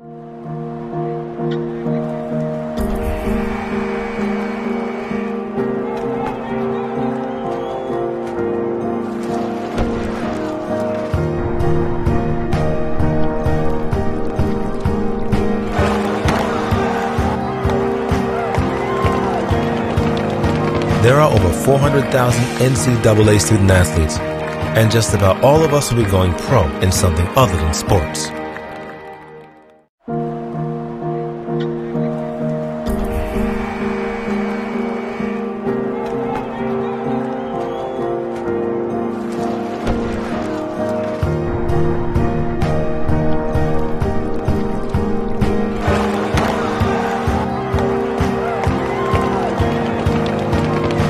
There are over 400,000 NCAA student athletes, and just about all of us will be going pro in something other than sports.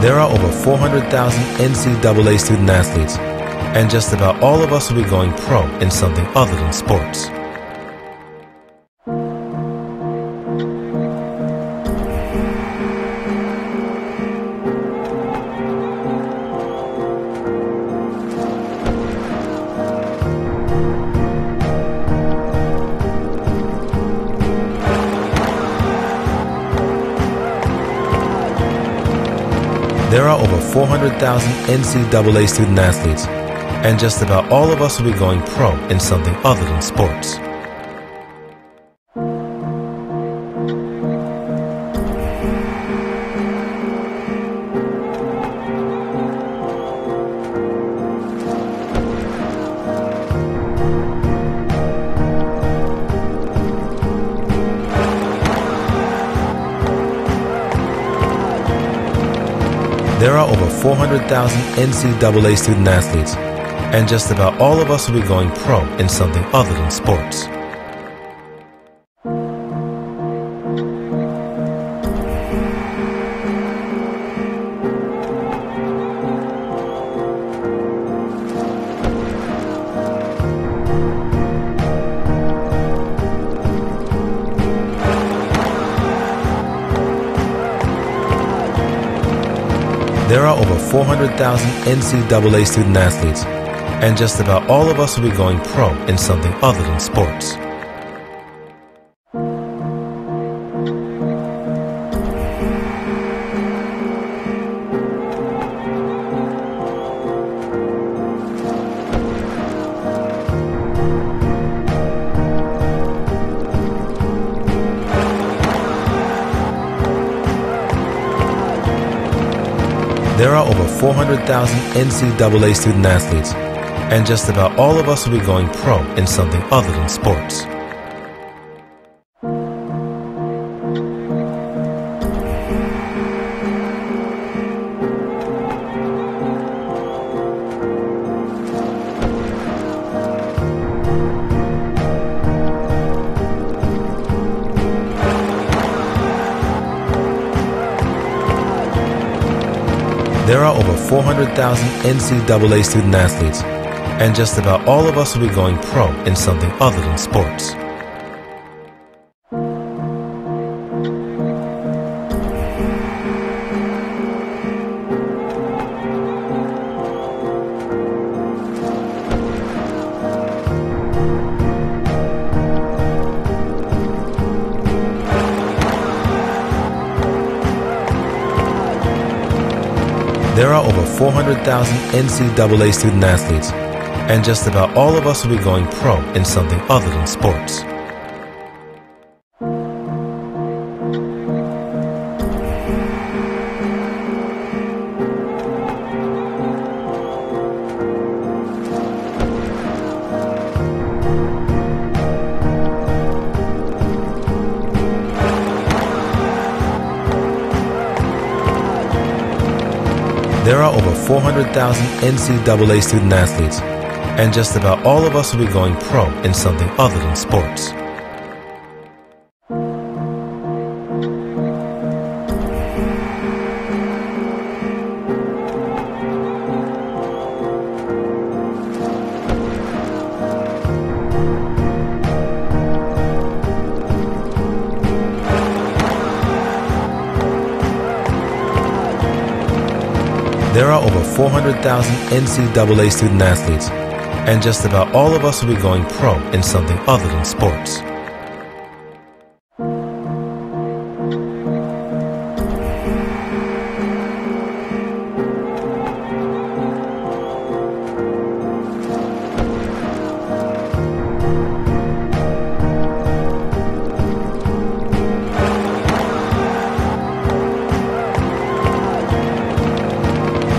There are over 400,000 NCAA student athletes, and just about all of us will be going pro in something other than sports. There are over 400,000 NCAA student athletes, and just about all of us will be going pro in something other than sports. There are over 400,000 NCAA student athletes, and just about all of us will be going pro in something other than sports. There are over 400,000 NCAA student athletes, and just about all of us will be going pro in something other than sports. There are over 400,000 NCAA student athletes, and just about all of us will be going pro in something other than sports. There are over 400,000 NCAA student athletes, and just about all of us will be going pro in something other than sports. There are over 400,000 NCAA student athletes, and just about all of us will be going pro in something other than sports. There are over 400,000 NCAA student athletes, and just about all of us will be going pro in something other than sports. There are over 400,000 NCAA student athletes, and just about all of us will be going pro in something other than sports.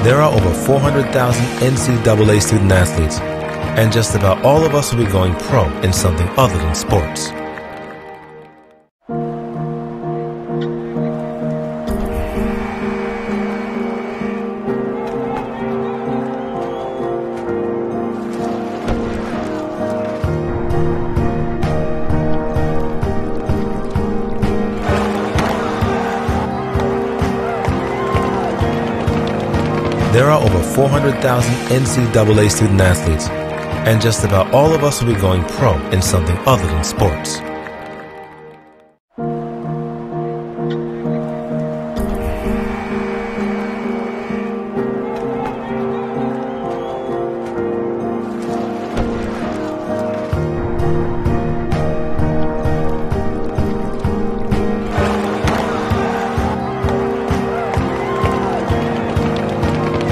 There are over 400,000 NCAA student athletes, and just about all of us will be going pro in something other than sports. There are over 400,000 NCAA student athletes, and just about all of us will be going pro in something other than sports.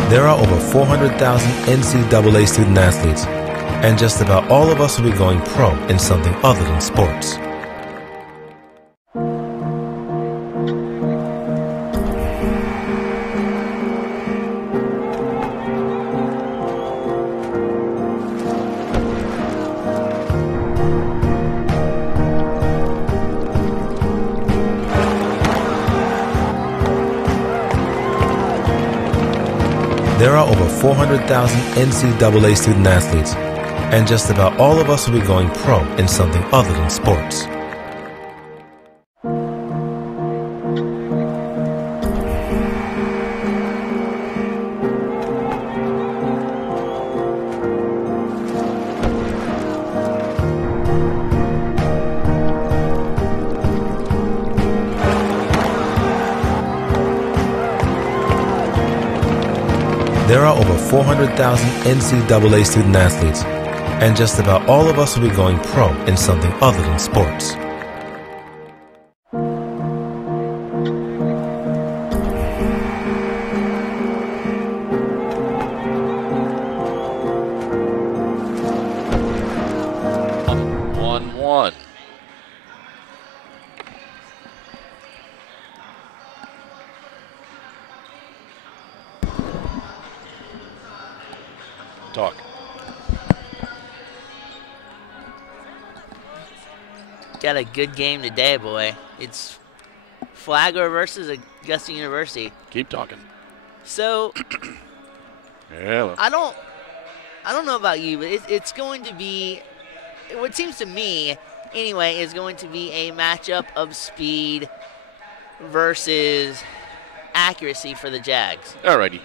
There are over 400,000 NCAA student athletes, and just about all of us will be going pro in something other than sports. There are over 400,000 NCAA student athletes, and just about all of us will be going pro in something other than sports. There are over 400,000 NCAA student athletes, and just about all of us will be going pro in something other than sports. One. Talk. Got a good game today, boy. It's Flagler versus Augusta University. Keep talking. So Yeah. I don't know about you, but it's going to be, what seems to me anyway, is going to be a matchup of speed versus accuracy for the Jags. Alrighty.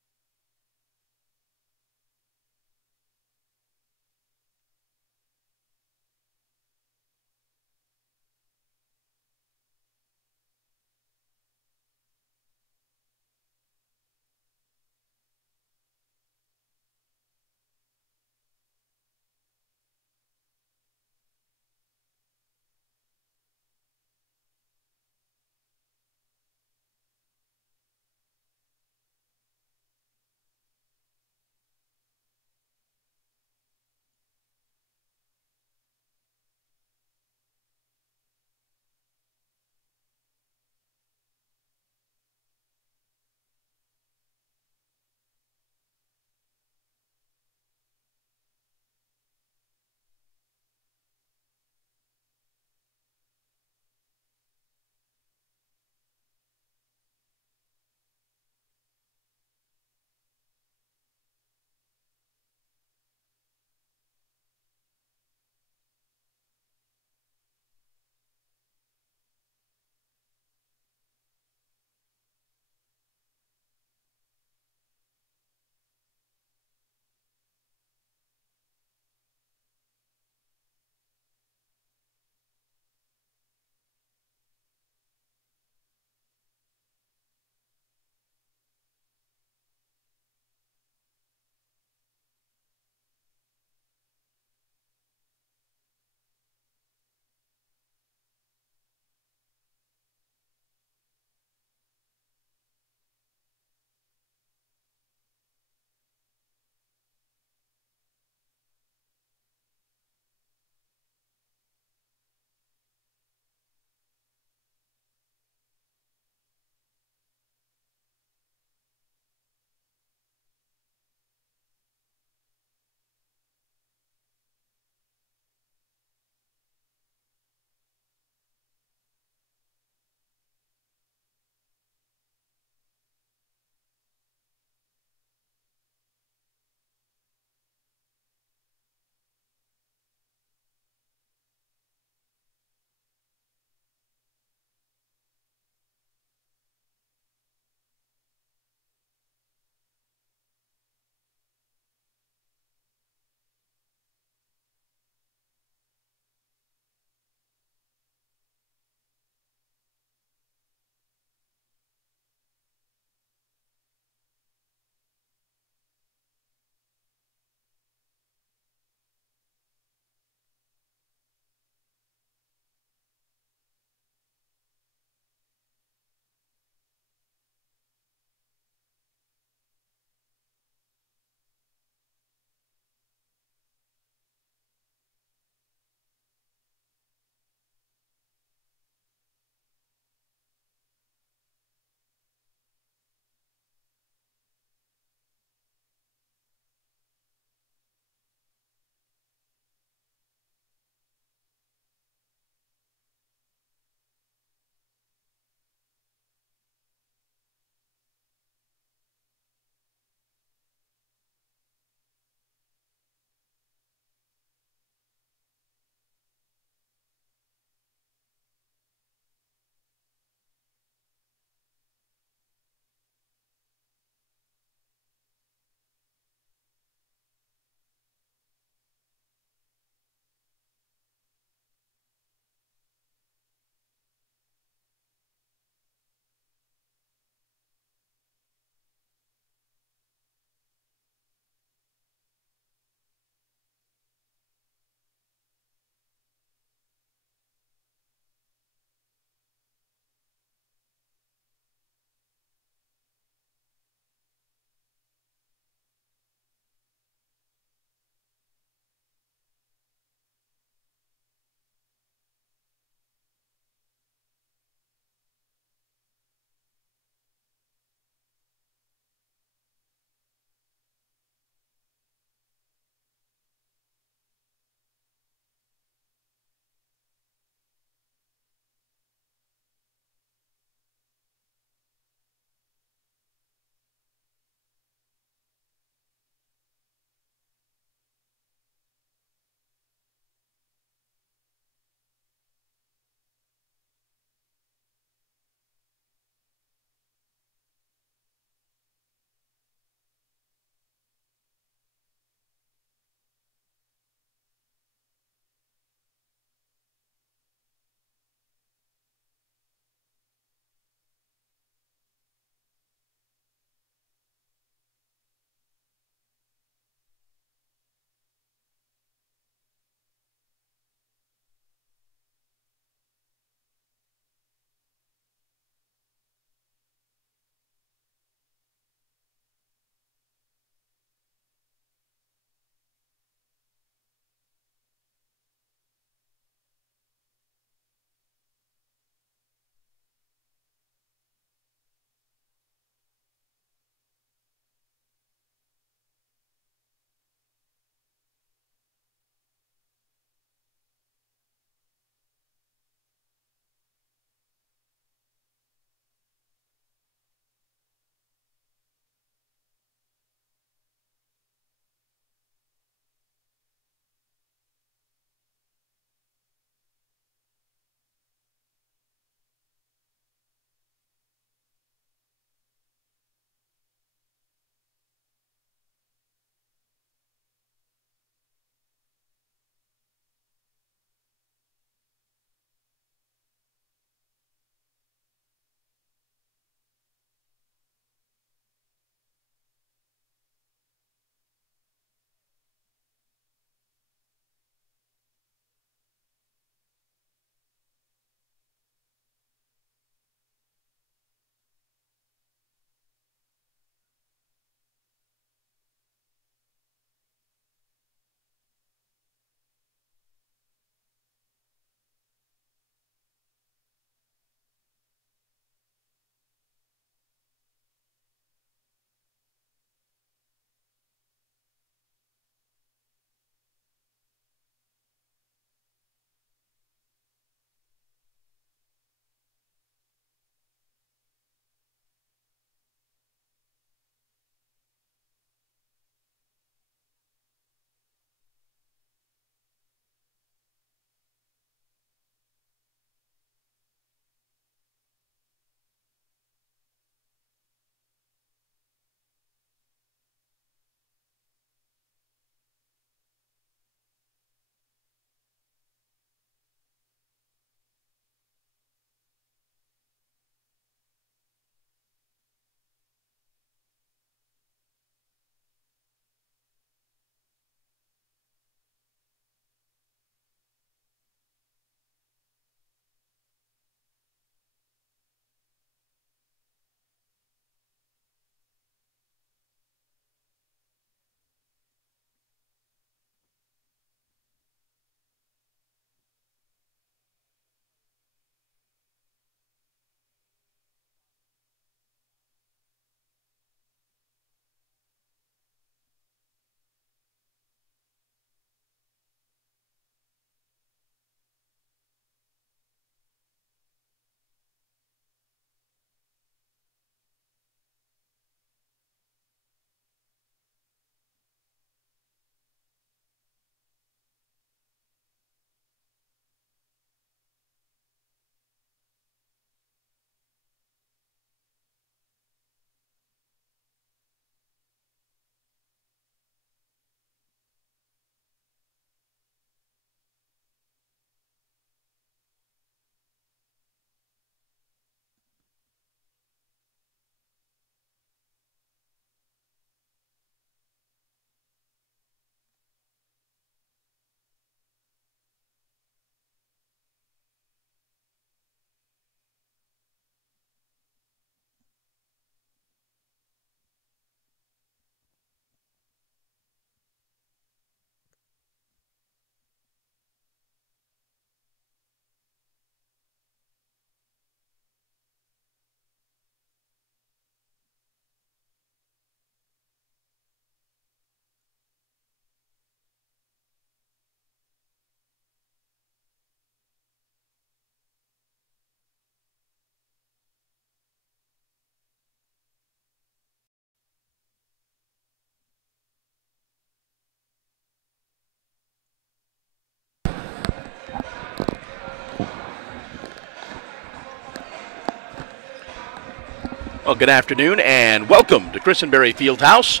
Well, good afternoon and welcome to Christenberry Fieldhouse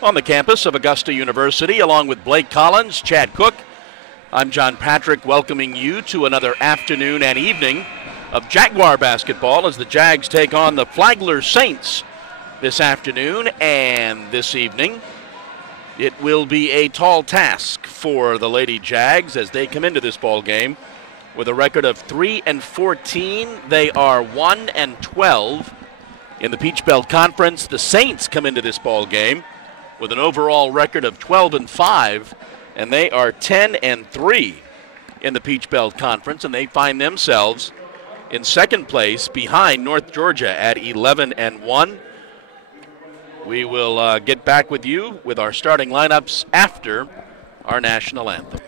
on the campus of Augusta University, along with Blake Collins, Chad Cook. I'm John Patrick, welcoming you to another afternoon and evening of Jaguar basketball as the Jags take on the Flagler Saints this afternoon and this evening. It will be a tall task for the Lady Jags as they come into this ball game with a record of 3-14. They are 1-12 in the Peach Belt Conference. The Saints come into this ball game with an overall record of 12-5, and they are 10-3 in the Peach Belt Conference, and they find themselves in second place behind North Georgia at 11-1. We will get back with you with our starting lineups after our national anthem.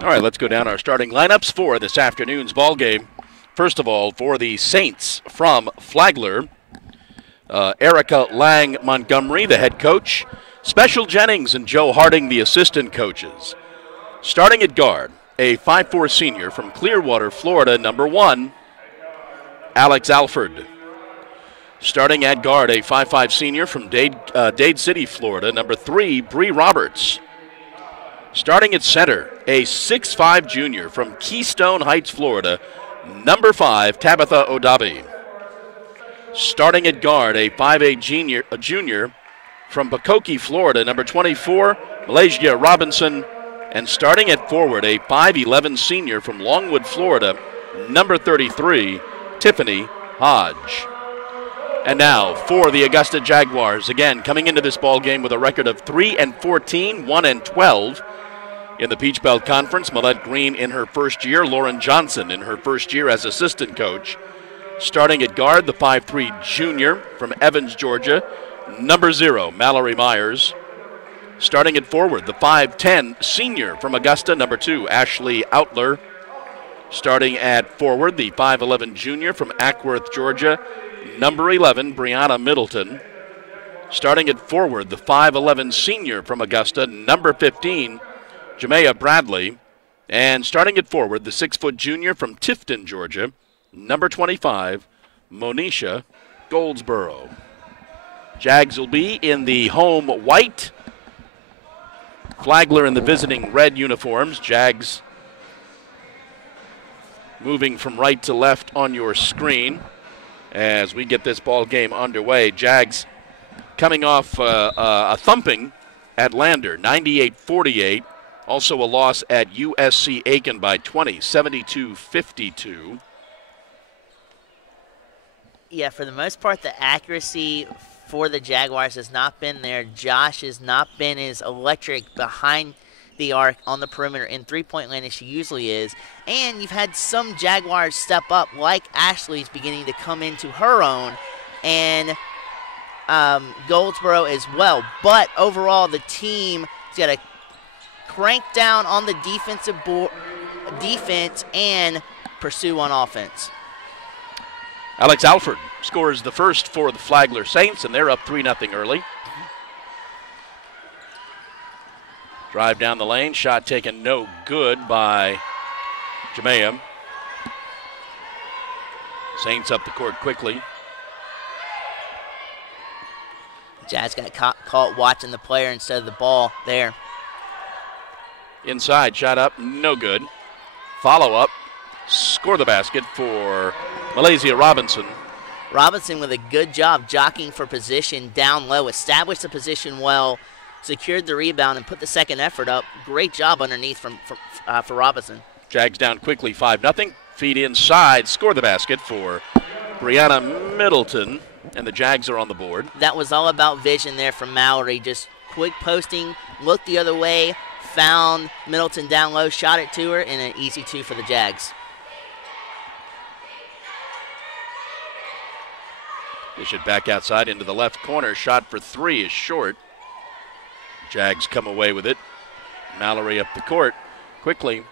All right, let's go down our starting lineups for this afternoon's ball game. First of all, for the Saints from Flagler, Erica Lang Montgomery, the head coach, Special Jennings and Joe Harding, the assistant coaches. Starting at guard, a 5'4 senior from Clearwater, Florida, number 1, Alex Alford. Starting at guard, a 5'5 senior from Dade City, Florida, number 3, Bree Roberts. Starting at center, a 6'5 junior from Keystone Heights, Florida, number 5, Tabitha Odabi. Starting at guard, a 5'8 junior from Bacoki, Florida, number 24, Malaysia Robinson. And starting at forward, a 5'11 senior from Longwood, Florida, number 33, Tiffany Hodge. And now for the Augusta Jaguars, again coming into this ball game with a record of 3-14, 1-12. In the Peach Belt Conference, Millette Green in her first year, Lauren Johnson in her first year as assistant coach. Starting at guard, the 5'3 junior from Evans, Georgia, number 0, Mallory Myers. Starting at forward, the 5'10 senior from Augusta, number 2, Ashley Outler. Starting at forward, the 5'11 junior from Ackworth, Georgia, number 11, Brianna Middleton. Starting at forward, the 5'11 senior from Augusta, number 15, Jamea Bradley. And starting at forward, the 6' junior from Tifton, Georgia, number 25, Monisha Goldsboro. Jags will be in the home white, Flagler in the visiting red uniforms. Jags moving from right to left on your screen as we get this ball game underway. Jags coming off a thumping at Lander, 98-48. Also a loss at USC Aiken by 20, 72-52. Yeah, for the most part, the accuracy for the Jaguars has not been there. Josh has not been as electric behind the arc on the perimeter in three-point land as she usually is. And you've had some Jaguars step up, like Ashley's beginning to come into her own, and Goldsboro as well. But overall, the team has got to crank down on the defense and pursue on offense. Alex Alford scores the first for the Flagler Saints, and they're up 3-0 early. Drive down the lane, shot taken no good by Jamea. Saints up the court quickly. Jazz got caught watching the player instead of the ball there. Inside, shot up, no good. Follow up, score the basket for Malaysia Robinson. Robinson with a good job jockeying for position down low, established the position well, secured the rebound, and put the second effort up. Great job underneath for Robinson. Jags down quickly, 5-0. Feed inside, score the basket for Brianna Middleton, and the Jags are on the board. That was all about vision there from Mallory. Just quick posting, looked the other way, found Middleton down low, shot it to her, and an easy two for the Jags. Dish it back outside into the left corner. Shot for three is short. Jags come away with it. Mallory up the court quickly.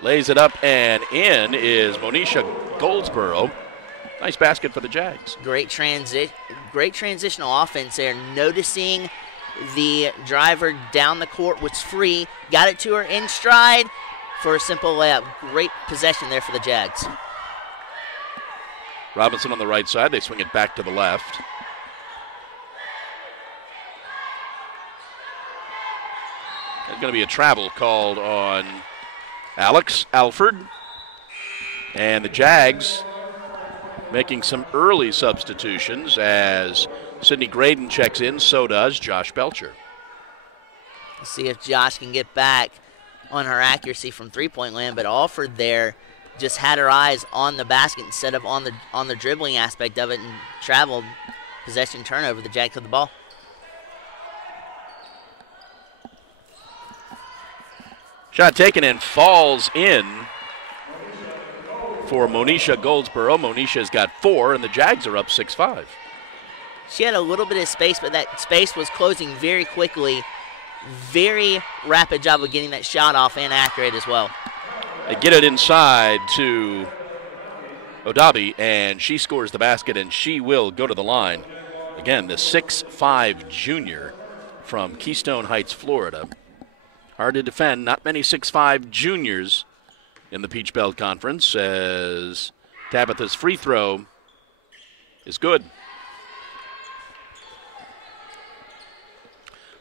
Lays it up, and in is Monisha Goldsboro. Nice basket for the Jags. Great transitional offense there. Noticing the driver down the court was free. Got it to her in stride for a simple layup. Great possession there for the Jags. Robinson on the right side. They swing it back to the left. There's going to be a travel called on Alex Alford. And the Jags making some early substitutions as Sydney Graydon checks in. So does Josh Belcher. Let's see if Josh can get back on her accuracy from three-point land, but Alford there just had her eyes on the basket instead of on the dribbling aspect of it, and traveled. Possession turnover. The Jags have the ball. Shot taken and falls in for Monisha Goldsboro. Monisha's got 4, and the Jags are up 6-5. She had a little bit of space, but that space was closing very quickly. Very rapid job of getting that shot off and accurate as well. They get it inside to Odabi, and she scores the basket, and she will go to the line. Again, the 6'5 junior from Keystone Heights, Florida. Hard to defend. Not many 6'5 juniors in the Peach Belt Conference, as Tabitha's free throw is good.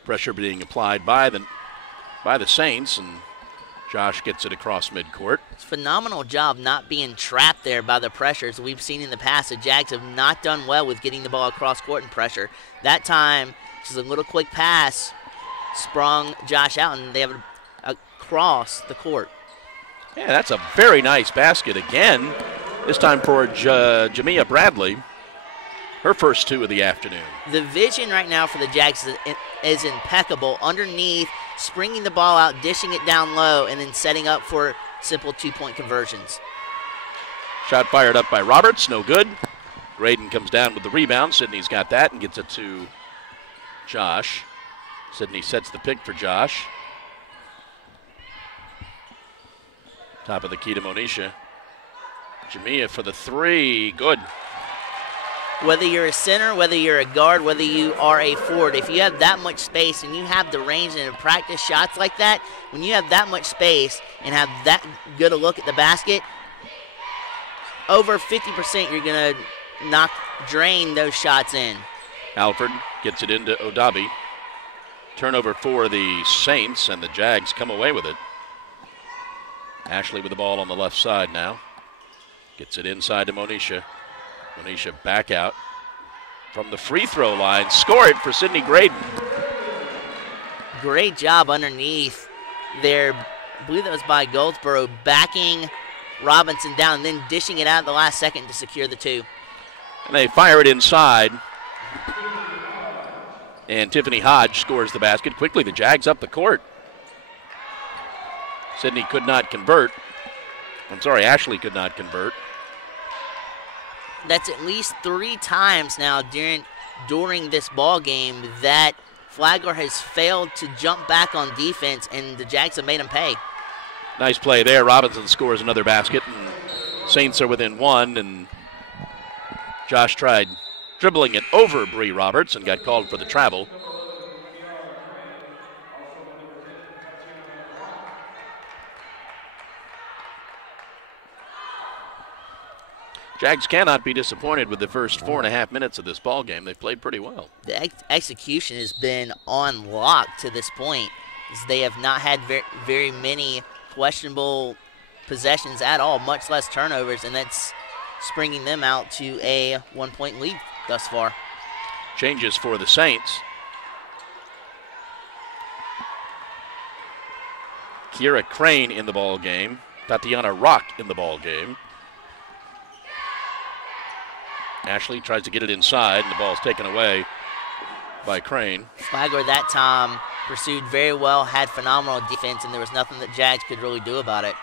Pressure being applied by the Saints, and Josh gets it across midcourt. Phenomenal job not being trapped there by the pressures we've seen in the past. The Jags have not done well with getting the ball across court and pressure. That time, just a little quick pass sprung Josh out, and they have it across the court. Yeah, that's a very nice basket again. This time for Jamia Bradley. Her first 2 of the afternoon. The vision right now for the Jags is impeccable. Underneath, springing the ball out, dishing it down low, and then setting up for simple 2-point conversions. Shot fired up by Roberts, no good. Graydon comes down with the rebound. Sydney's got that and gets it to Josh. Sydney sets the pick for Josh. Top of the key to Monisha. Jamia for the 3, good. Whether you're a center, whether you're a guard, whether you are a forward, if you have that much space and you have the range and practice shots like that, when you have that much space and have that good a look at the basket, over 50% you're going to drain those shots in. Alford gets it into Odabi. Turnover for the Saints, and the Jags come away with it. Ashley with the ball on the left side now. Gets it inside to Monisha. Monisha back out from the free throw line. Score it for Sydney Graydon. Great job underneath there. I believe that was by Goldsboro, backing Robinson down and then dishing it out at the last second to secure the 2. And they fire it inside. And Tiffany Hodge scores the basket. Quickly, the Jags up the court. Sydney could not convert. I'm sorry, Ashley could not convert. That's at least 3 times now during this ball game that Flagler has failed to jump back on defense, and the Jags have made him pay. Nice play there. Robinson scores another basket, and Saints are within 1, and Josh tried dribbling it over Bree Roberts and got called for the travel. Jags cannot be disappointed with the first 4.5 minutes of this ball game. They've played pretty well. The execution has been on lock to this point, as they have not had very many questionable possessions at all, much less turnovers, and that's springing them out to a 1-point lead thus far. Changes for the Saints. Kiera Crane in the ball game. Tatiana Rock in the ball game. Ashley tries to get it inside, and the ball's taken away by Crane. Flagler that time pursued very well, had phenomenal defense, and there was nothing that Jags could really do about it,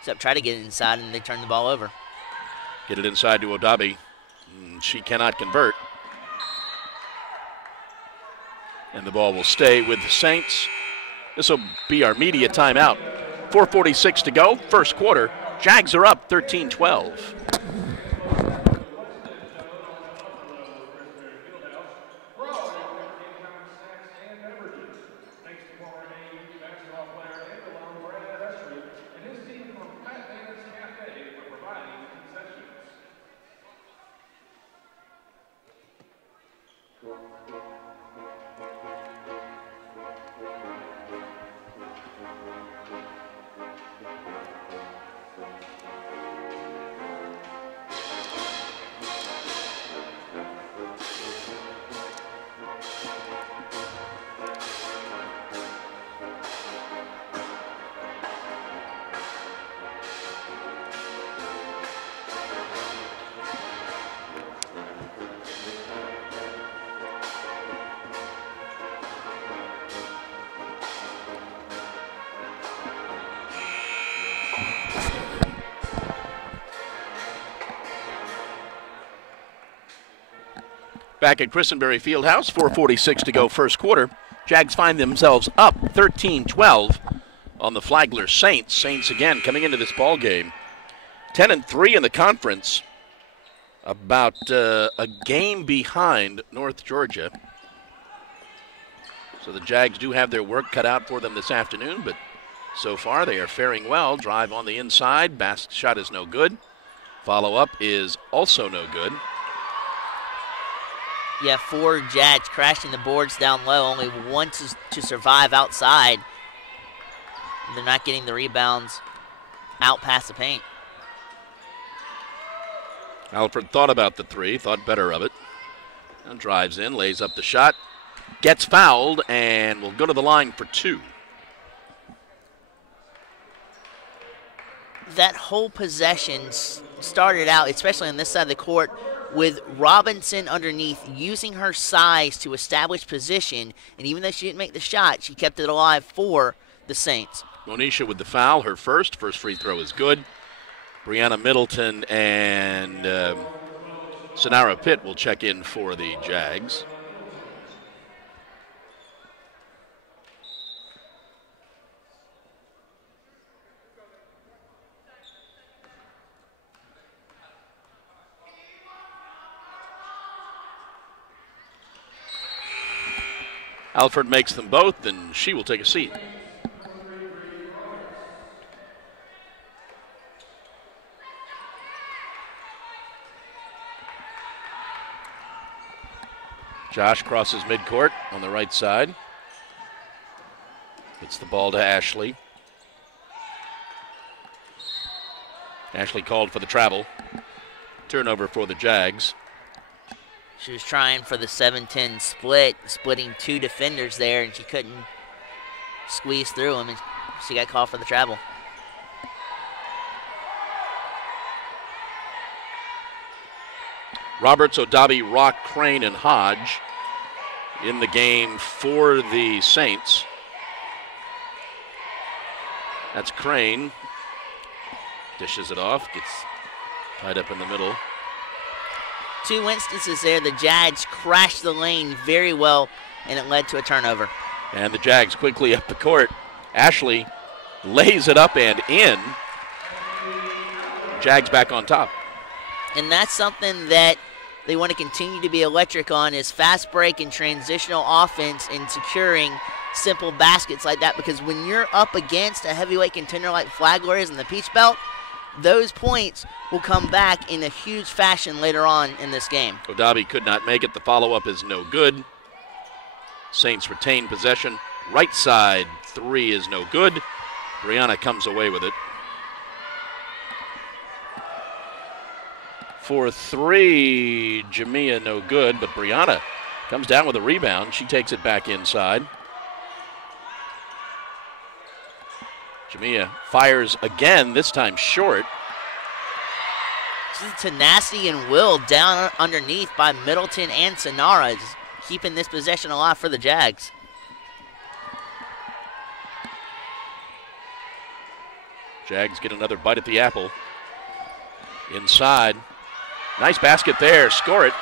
except try to get it inside, and they turned the ball over. Get it inside to Odabi. She cannot convert. And the ball will stay with the Saints. This will be our media timeout. 4:46 to go, first quarter. Jags are up 13-12. Back at Christenberry Fieldhouse, 4:46 to go, first quarter. Jags find themselves up 13-12 on the Flagler Saints. Saints again coming into this ball game 10-3 in the conference, about a game behind North Georgia. So the Jags do have their work cut out for them this afternoon, but so far they are faring well. Drive on the inside, Bask's shot is no good. Follow-up is also no good. Yeah, 4 Jags crashing the boards down low, only 1 to survive outside. They're not getting the rebounds out past the paint. Alfred thought about the 3, thought better of it. And drives in, lays up the shot, gets fouled, and will go to the line for 2. That whole possession started out, especially on this side of the court, with Robinson underneath using her size to establish position, and even though she didn't make the shot, she kept it alive for the Saints. Monisha with the foul, her first free throw is good. Brianna Middleton and Sonara Pitt will check in for the Jags. Alfred makes them both, and she will take a seat. Josh crosses midcourt on the right side. Gets the ball to Ashley. Ashley called for the travel. Turnover for the Jags. She was trying for the 7-10 split, splitting 2 defenders there, and she couldn't squeeze through them, and she got called for the travel. Roberts, Odabi, Rock, Crane, and Hodge in the game for the Saints. That's Crane. Dishes it off, gets tied up in the middle. Two instances there, the Jags crashed the lane very well, and it led to a turnover. And the Jags quickly up the court. Ashley lays it up and in. Jags back on top. And that's something that they want to continue to be electric on, is fast break and transitional offense and securing simple baskets like that, because when you're up against a heavyweight contender like Flagler is in the Peach Belt, those points will come back in a huge fashion later on in this game. Odabi could not make it. The follow-up is no good. Saints retain possession. Right side three is no good. Brianna comes away with it. For three, Jamia no good, but Brianna comes down with a rebound. She takes it back inside. Jamia fires again, this time short. Just tenacity and will down underneath by Middleton and Sonara, just keeping this possession alive for the Jags. Jags get another bite at the apple. Inside. Nice basket there. Score it.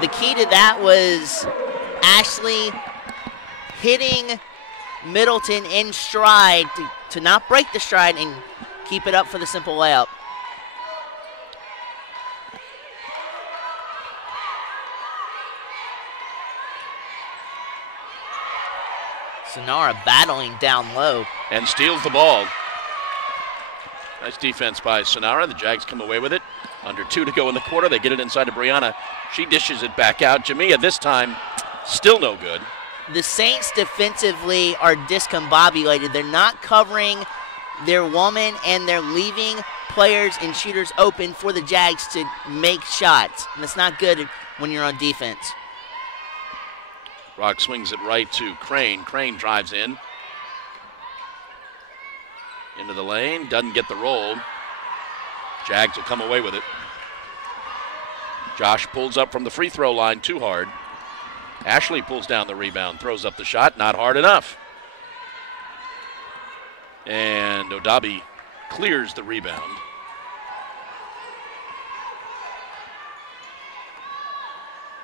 The key to that was Ashley hitting Middleton in stride to not break the stride and keep it up for the simple layup. Sonara battling down low. And steals the ball. Nice defense by Sonara. The Jags come away with it. Under 2 to go in the quarter. They get it inside to Brianna. She dishes it back out. Jamia this time still no good. The Saints defensively are discombobulated. They're not covering their woman, and they're leaving players and shooters open for the Jags to make shots. And that's not good when you're on defense. Rock swings it right to Crane. Crane drives in. Into the lane, doesn't get the roll. Jags will come away with it. Josh pulls up from the free throw line too hard. Ashley pulls down the rebound, throws up the shot, not hard enough. And Odabi clears the rebound.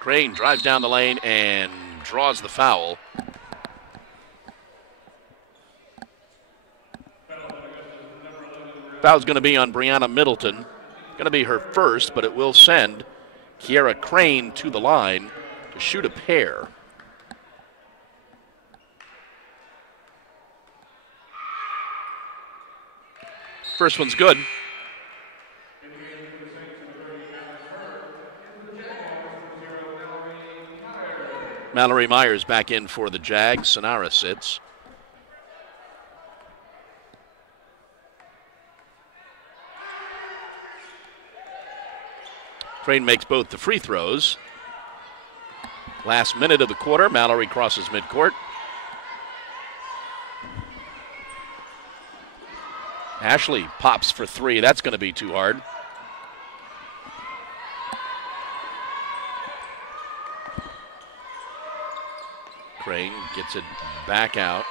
Crane drives down the lane and draws the foul. Foul's going to be on Brianna Middleton. Going to be her first, but it will send Kiera Crane to the line to shoot a pair. First one's good. Mallory Myers back in for the Jags. Sonara sits. Crane makes both the free throws. Last minute of the quarter, Mallory crosses midcourt. Ashley pops for three. That's going to be too hard. Crane gets it back out.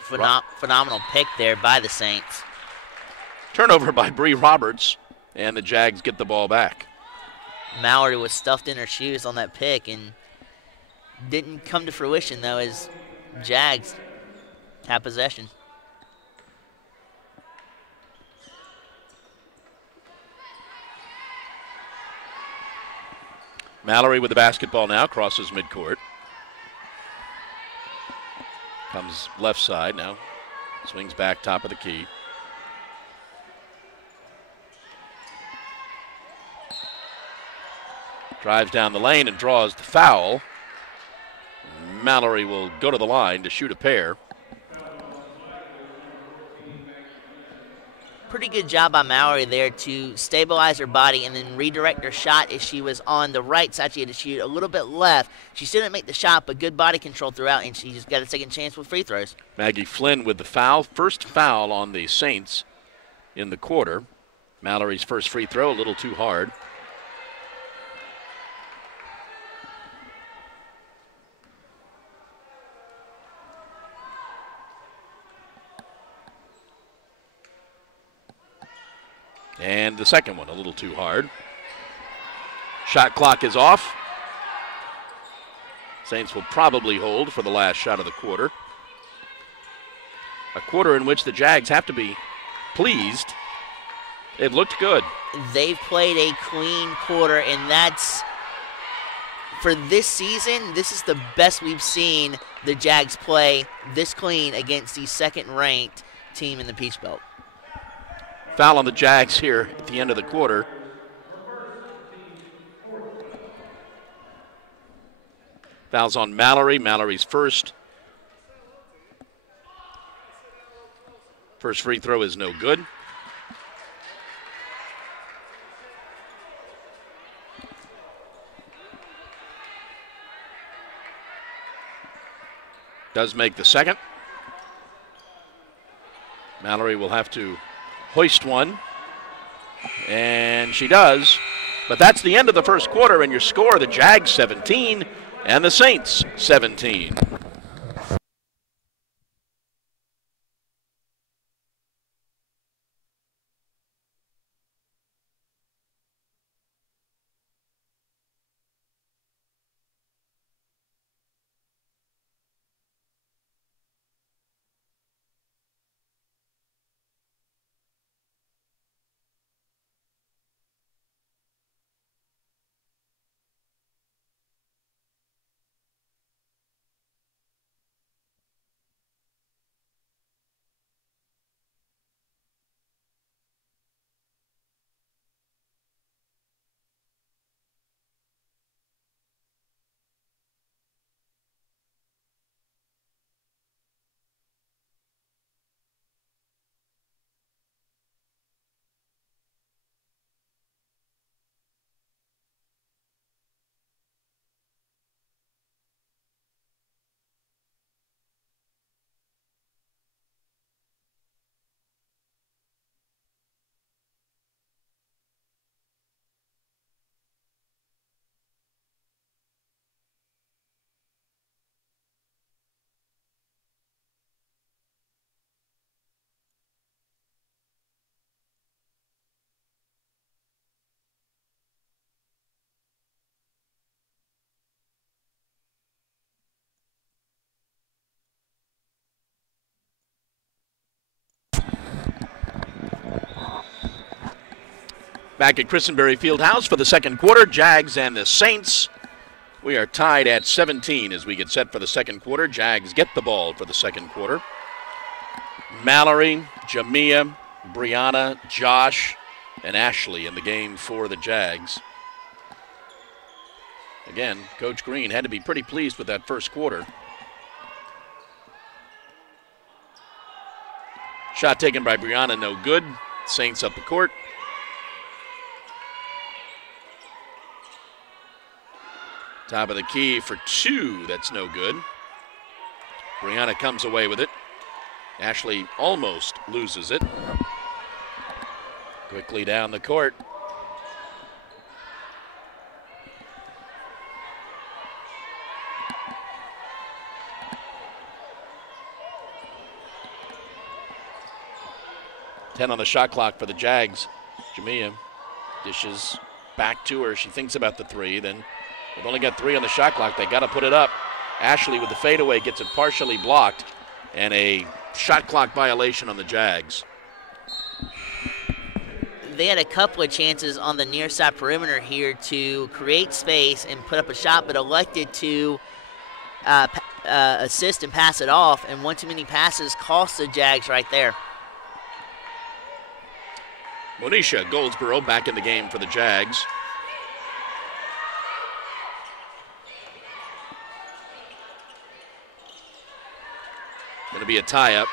Phenomenal pick there by the Saints. Turnover by Bree Roberts, and the Jags get the ball back. Mallory was stuffed in her shoes on that pick and didn't come to fruition, though, as Jags have possession. Mallory with the basketball now, crosses midcourt. Comes left side now, swings back top of the key. Drives down the lane and draws the foul. Mallory will go to the line to shoot a pair. Pretty good job by Mallory there to stabilize her body and then redirect her shot as she was on the right side. She had to shoot a little bit left. She still didn't make the shot, but good body control throughout, and she just got a second chance with free throws. Maggie Flynn with the foul. First foul on the Saints in the quarter. Mallory's first free throw, a little too hard. and the second one a little too hard. Shot clock is off. Saints will probably hold for the last shot of the quarter. A quarter in which the Jags have to be pleased. It looked good. They've played a clean quarter, and that's, for this season, this is the best we've seen the Jags play this clean against the second-ranked team in the Peach Belt. Foul on the Jags here at the end of the quarter. Foul's on Mallory. Mallory's first. First free throw is no good. Does make the second. Mallory will have to hoist one. And she does. But that's the end of the first quarter, and your score, the Jags 17 and the Saints 17. Back at Christenberry Fieldhouse for the second quarter, Jags and the Saints. We are tied at 17 as we get set for the second quarter. Jags get the ball for the second quarter. Mallory, Jamia, Brianna, Josh, and Ashley in the game for the Jags. Again, Coach Green had to be pretty pleased with that first quarter. Shot taken by Brianna, no good. Saints up the court. Top of the key for two, that's no good. Brianna comes away with it. Ashley almost loses it. Quickly down the court. Ten on the shot clock for the Jags. Jamia dishes back to her. She thinks about the three, then they've only got three on the shot clock. They got to put it up. Ashley with the fadeaway gets it partially blocked, and a shot clock violation on the Jags. They had a couple of chances on the near side perimeter here to create space and put up a shot, but elected to assist and pass it off, and one too many passes cost the Jags right there. Monisha Goldsboro back in the game for the Jags. Going to be a tie-up.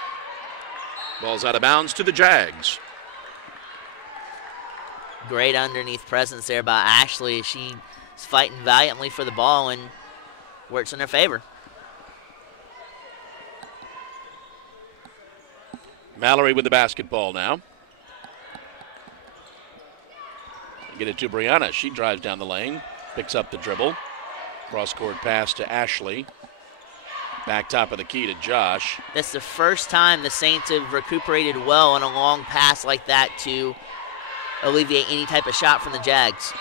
Ball's out of bounds to the Jags. Great underneath presence there by Ashley. She's fighting valiantly for the ball and works in her favor. Mallory with the basketball now. Get it to Brianna. She drives down the lane, picks up the dribble. Cross-court pass to Ashley. Back top of the key to Josh. That's the first time the Saints have recuperated well on a long pass like that to alleviate any type of shot from the Jags.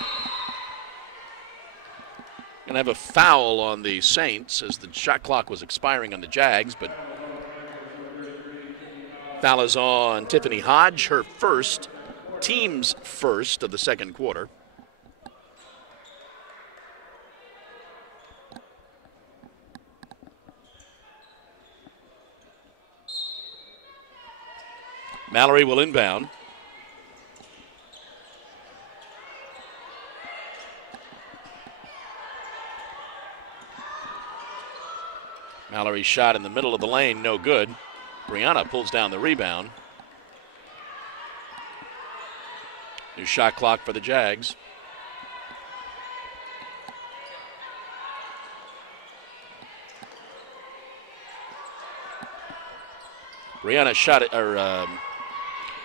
Going to have a foul on the Saints as the shot clock was expiring on the Jags, but foul is on Tiffany Hodge, her first, team's first of the second quarter. Mallory will inbound. Mallory's shot in the middle of the lane, no good. Brianna pulls down the rebound. New shot clock for the Jags. Brianna's shot,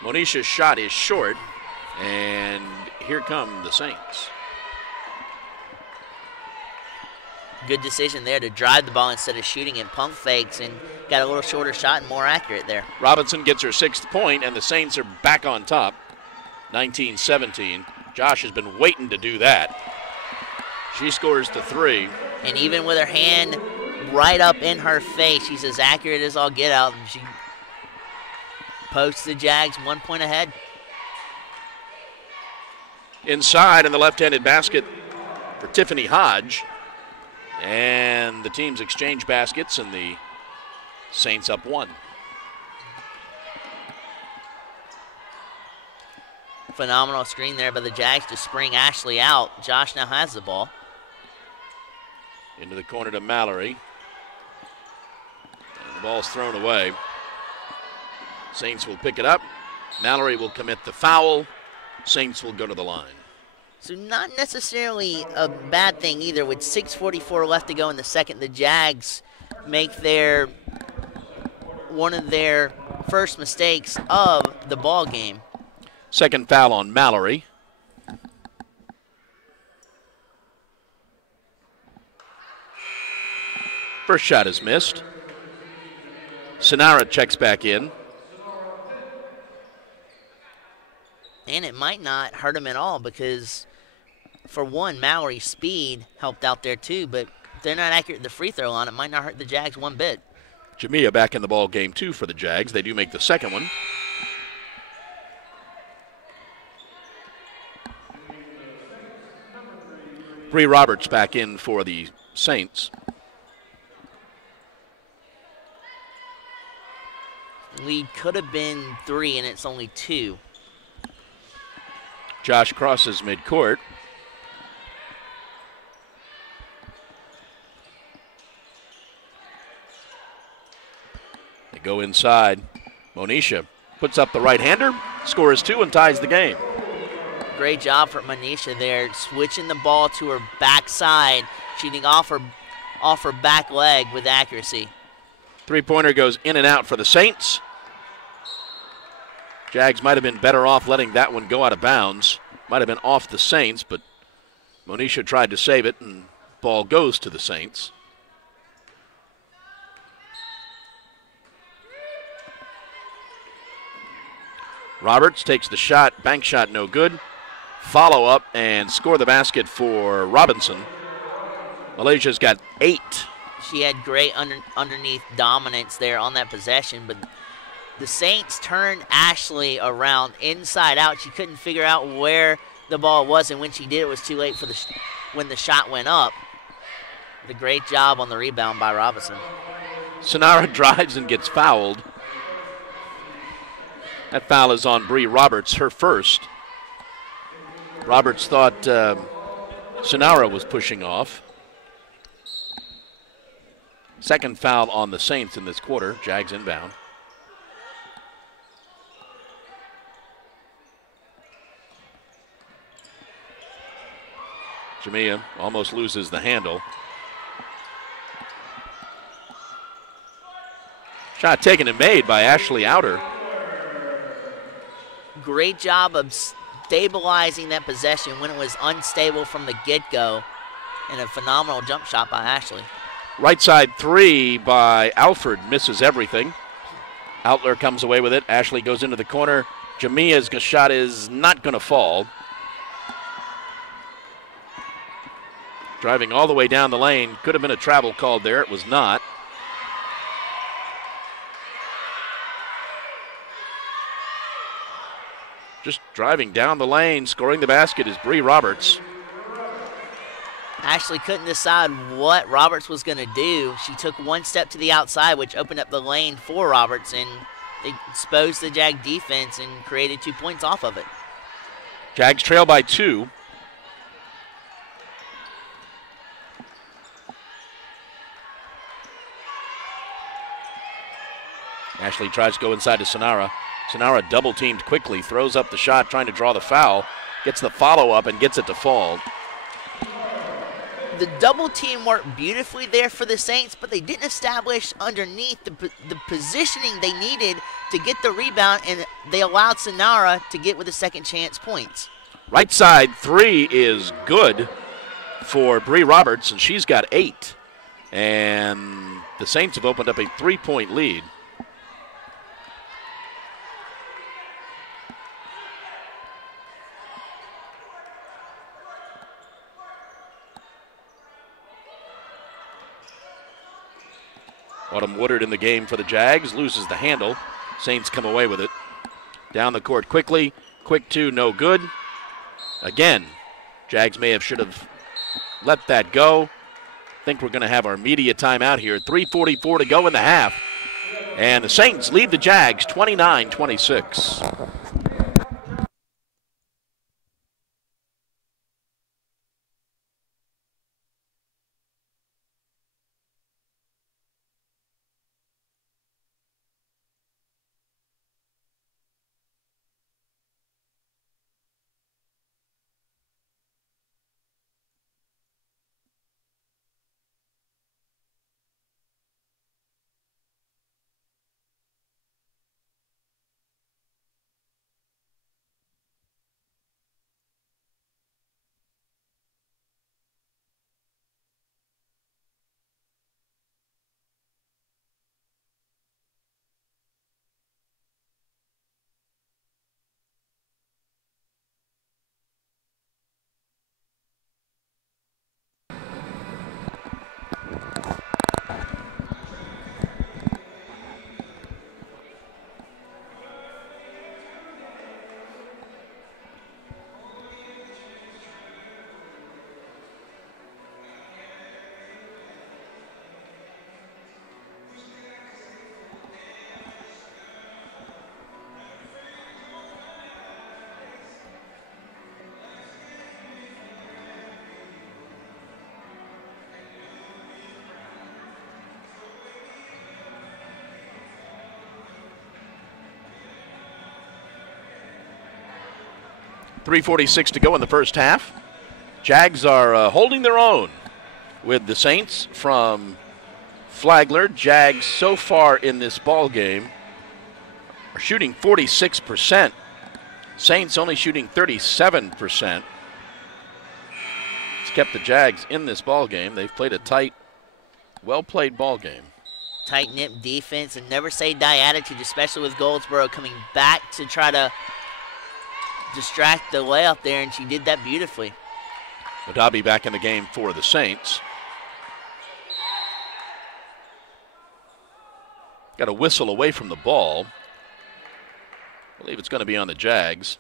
Monisha's shot is short, and here come the Saints. Good decision there to drive the ball instead of shooting it. Pump fakes and got a little shorter shot and more accurate there. Robinson gets her 6th point, and the Saints are back on top, 19-17. Josh has been waiting to do that. She scores the 3. And even with her hand right up in her face, she's as accurate as all get out. And she posts the Jags 1 point ahead. Inside in the left-handed basket for Tiffany Hodge. And the teams exchange baskets, and the Saints up 1. Phenomenal screen there by the Jags to spring Ashley out. Josh now has the ball. Into the corner to Mallory. And the ball's thrown away. Saints will pick it up. Mallory will commit the foul. Saints will go to the line. So not necessarily a bad thing either. With 6:44 left to go in the second, the Jags make one of their first mistakes of the ball game. Second foul on Mallory. First shot is missed. Sonara checks back in. And it might not hurt him at all because, for one, Mallory's speed helped out there too, but if they're not accurate at the free throw line, it might not hurt the Jags one bit. Jamia back in the ball game too for the Jags. They do make the second one. Bree Roberts back in for the Saints. Lead could have been 3, and it's only 2. Josh crosses midcourt. They go inside. Monisha puts up the right-hander, scores 2, and ties the game. Great job for Monisha there, switching the ball to her backside, shooting off her back leg with accuracy. Three-pointer goes in and out for the Saints. Jags might have been better off letting that one go out of bounds. Might have been off the Saints, but Monisha tried to save it, and ball goes to the Saints. Roberts takes the shot, bank shot no good. Follow up and score the basket for Robinson. Malaysia's got 8. She had great underneath dominance there on that possession, but the Saints turned Ashley around inside out. She couldn't figure out where the ball was, and when she did, it was too late for when the shot went up. The great job on the rebound by Robinson. Sonara drives and gets fouled. That foul is on Bree Roberts, her first. Roberts thought Sonara was pushing off. Second foul on the Saints in this quarter. Jags inbound. Jamia almost loses the handle. Shot taken and made by Ashley Outer. Great job of stabilizing that possession when it was unstable from the get-go, and a phenomenal jump shot by Ashley. Right side 3 by Alford misses everything. Outler comes away with it. Ashley goes into the corner, Jamia's shot is not going to fall. Driving all the way down the lane. Could have been a travel called there. It was not. Just driving down the lane, scoring the basket is Bree Roberts. Ashley couldn't decide what Roberts was going to do. She took one step to the outside, which opened up the lane for Roberts, and they exposed the Jag defense and created 2 points off of it. Jags trail by 2. Ashley tries to go inside to Sonara. Sonara double-teamed quickly, throws up the shot, trying to draw the foul, gets the follow-up and gets it to fall. The double team worked beautifully there for the Saints, but they didn't establish underneath the positioning they needed to get the rebound, and they allowed Sonara to get with the second chance points. Right side 3 is good for Bree Roberts, and she's got 8. And the Saints have opened up a 3-point lead. Autumn Woodard in the game for the Jags, loses the handle. Saints come away with it. Down the court quickly. Quick 2, no good. Again, Jags should have let that go. Think we're going to have our media timeout here. 3:44 to go in the half. And the Saints lead the Jags 29-26. .346 to go in the first half. Jags are holding their own with the Saints from Flagler. Jags so far in this ball game are shooting 46%. Saints only shooting 37%. It's kept the Jags in this ball game. They've played a tight, well-played ball game. Tight-knit defense and never say die attitude, especially with Goldsboro coming back to try to distract the layup there, and she did that beautifully. Odabi back in the game for the Saints. Got a whistle away from the ball. I believe it's going to be on the Jags.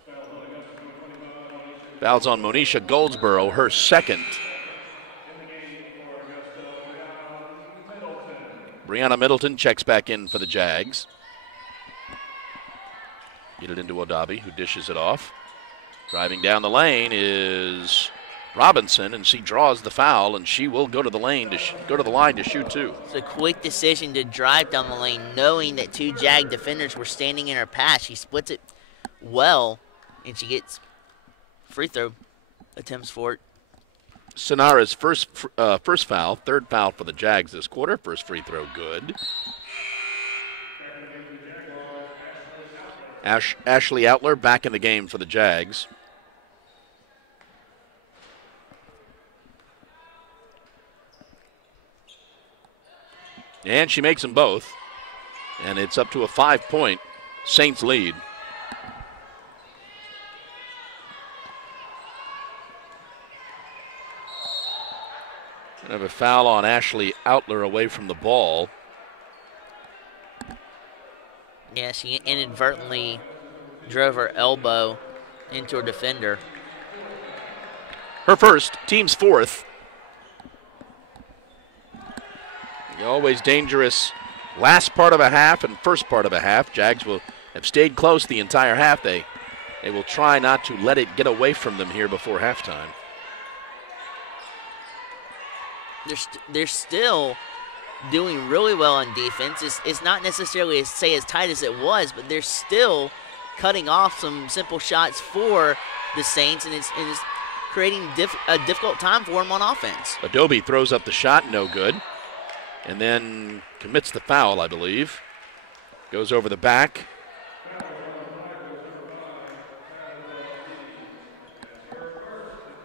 Foul's on Monisha Goldsboro, her second. Brianna Middleton checks back in for the Jags. Get it into Odabi, who dishes it off. Driving down the lane is Robinson, and she draws the foul, and she will go to the line to shoot 2. It's a quick decision to drive down the lane, knowing that 2 Jag defenders were standing in her path. She splits it well, and she gets free throw attempts for it. Sonara's first foul, third foul for the Jags this quarter. First free throw good. Ashley Outler back in the game for the Jags. And she makes them both. And it's up to a 5-point Saints lead. We have a foul on Ashley Outler away from the ball. Yeah, she inadvertently drove her elbow into a defender. Her first, team's fourth. Always dangerous last part of a half and first part of a half. Jags will have stayed close the entire half. They will try not to let it get away from them here before halftime. They're still doing really well on defense. It's not necessarily as tight as it was, but they're still cutting off some simple shots for the Saints, and it's creating a difficult time for them on offense. Adobe throws up the shot, no good. And then commits the foul, I believe. Goes over the back.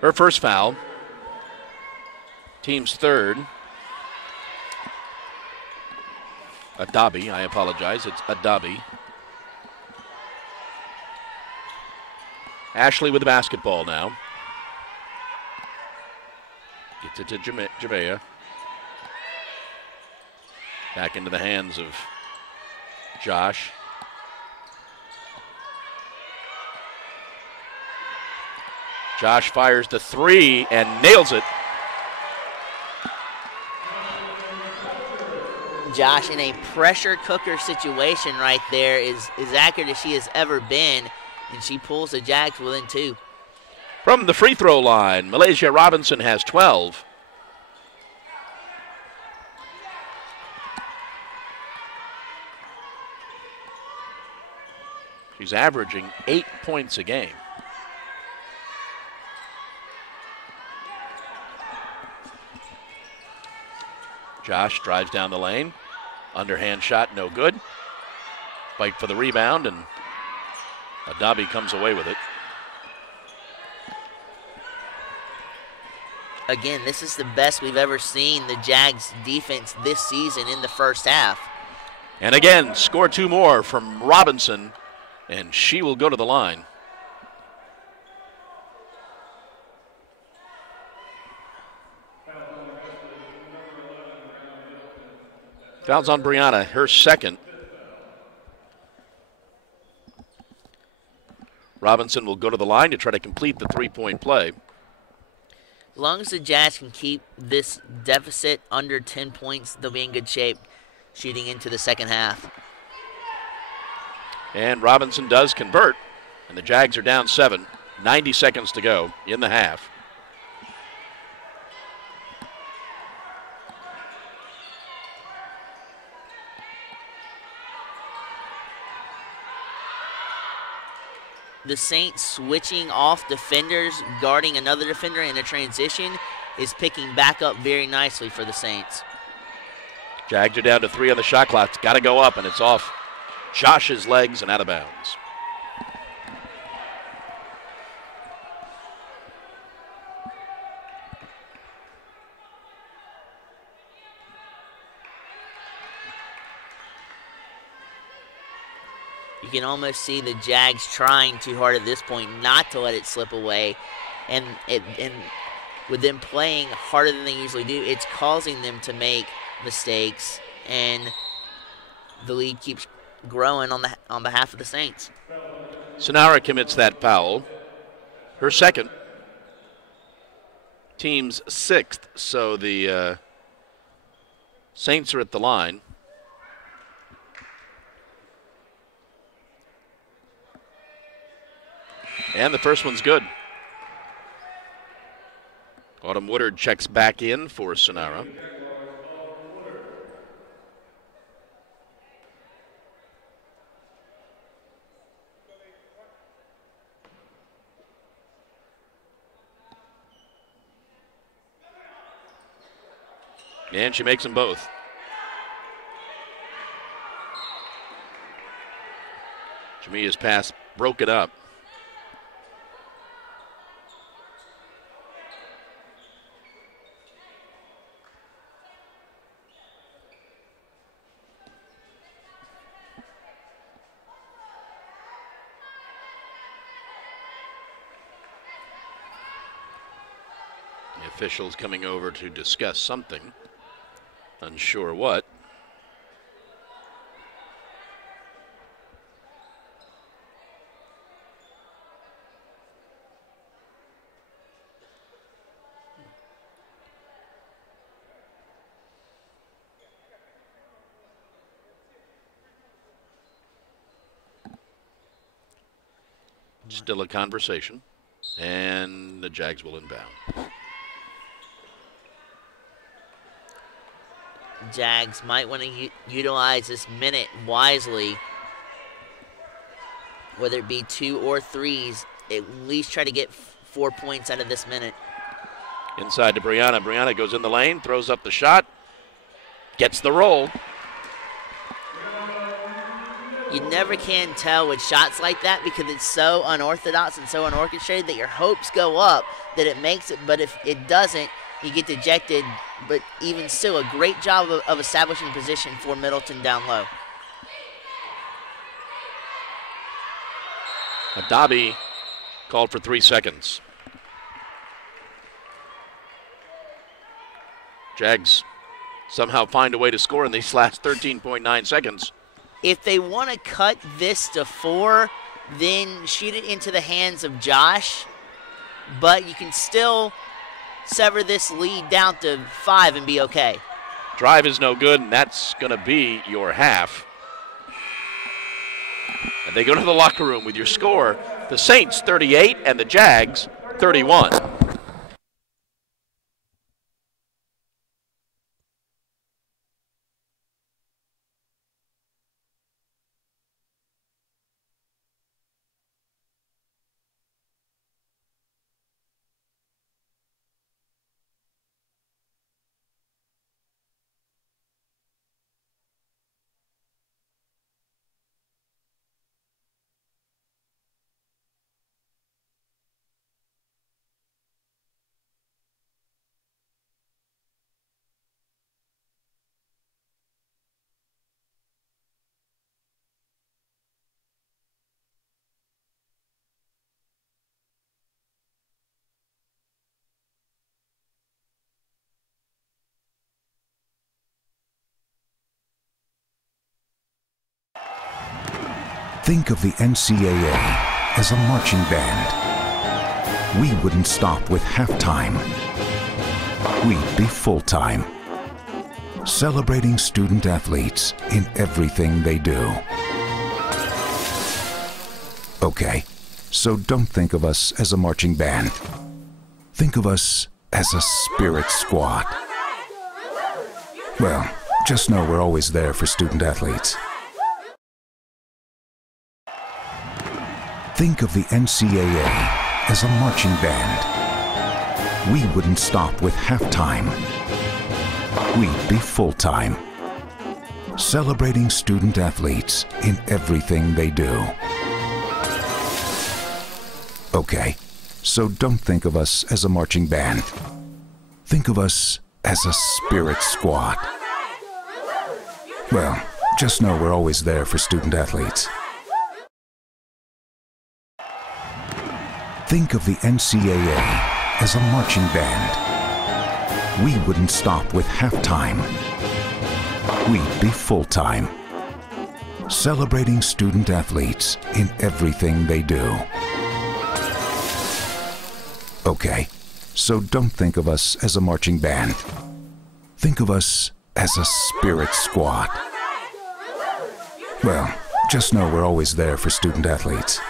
Her first foul. Team's third. Adabi, I apologize. It's Adabi. Ashley with the basketball now. Gets it to Jamea. Back into the hands of Josh. Josh fires the three and nails it. Josh, in a pressure cooker situation right there, is accurate as she has ever been, and she pulls the Jags within 2. From the free throw line, Malaysia Robinson has 12. She's averaging 8 points a game. Josh drives down the lane. Underhand shot, no good. Fight for the rebound, and Adabi comes away with it. Again, this is the best we've ever seen the Jags defense this season in the first half. And again, score 2 more from Robinson, and she will go to the line. Fouls on Brianna, her second. Robinson will go to the line to try to complete the three-point play. As long as the Jazz can keep this deficit under 10 points, they'll be in good shape shooting into the second half. And Robinson does convert, and the Jags are down 7. 90 seconds to go in the half. The Saints switching off defenders, guarding another defender in a transition is picking back up very nicely for the Saints. Jags are down to 3 on the shot clock. It's got to go up, and it's off Josh's legs and out of bounds. You can almost see the Jags trying too hard at this point not to let it slip away. And with them playing harder than they usually do, it's causing them to make mistakes. And the lead keeps growing on behalf of the Saints. Sonara commits that foul. Her second. Team's 6th. So the Saints are at the line. And the first one's good. Autumn Woodard checks back in for Sonara. And she makes them both. Jamia's pass broke it up. The officials coming over to discuss something. Unsure what. Still a conversation, and the Jags will inbound. Jags might want to utilize this minute wisely, whether it be 2 or 3s, at least try to get 4 points out of this minute. Inside to Brianna. Brianna goes in the lane, throws up the shot, gets the roll. You never can tell with shots like that because it's so unorthodox and so unorchestrated that your hopes go up that it makes it, but if it doesn't, you get dejected. But even still, a great job of establishing position for Middleton down low. Adabi called for 3 seconds. Jags somehow find a way to score in these last 13.9 seconds. If they want to cut this to 4, then shoot it into the hands of Josh. But you can still sever this lead down to 5 and be okay. Drive is no good, and that's going to be your half. And they go to the locker room with your score. The Saints 38 and the Jags 31. Think of the NCAA as a marching band. We wouldn't stop with halftime. We'd be full-time, celebrating student athletes in everything they do. Okay, so don't think of us as a marching band. Think of us as a spirit squad. Well, just know we're always there for student athletes. Think of the NCAA as a marching band. We wouldn't stop with halftime. We'd be full-time, celebrating student athletes in everything they do. Okay, so don't think of us as a marching band. Think of us as a spirit squad. Well, just know we're always there for student athletes. Think of the NCAA as a marching band. We wouldn't stop with halftime. We'd be full-time, celebrating student athletes in everything they do. Okay, so don't think of us as a marching band. Think of us as a spirit squad. Well, just know we're always there for student athletes.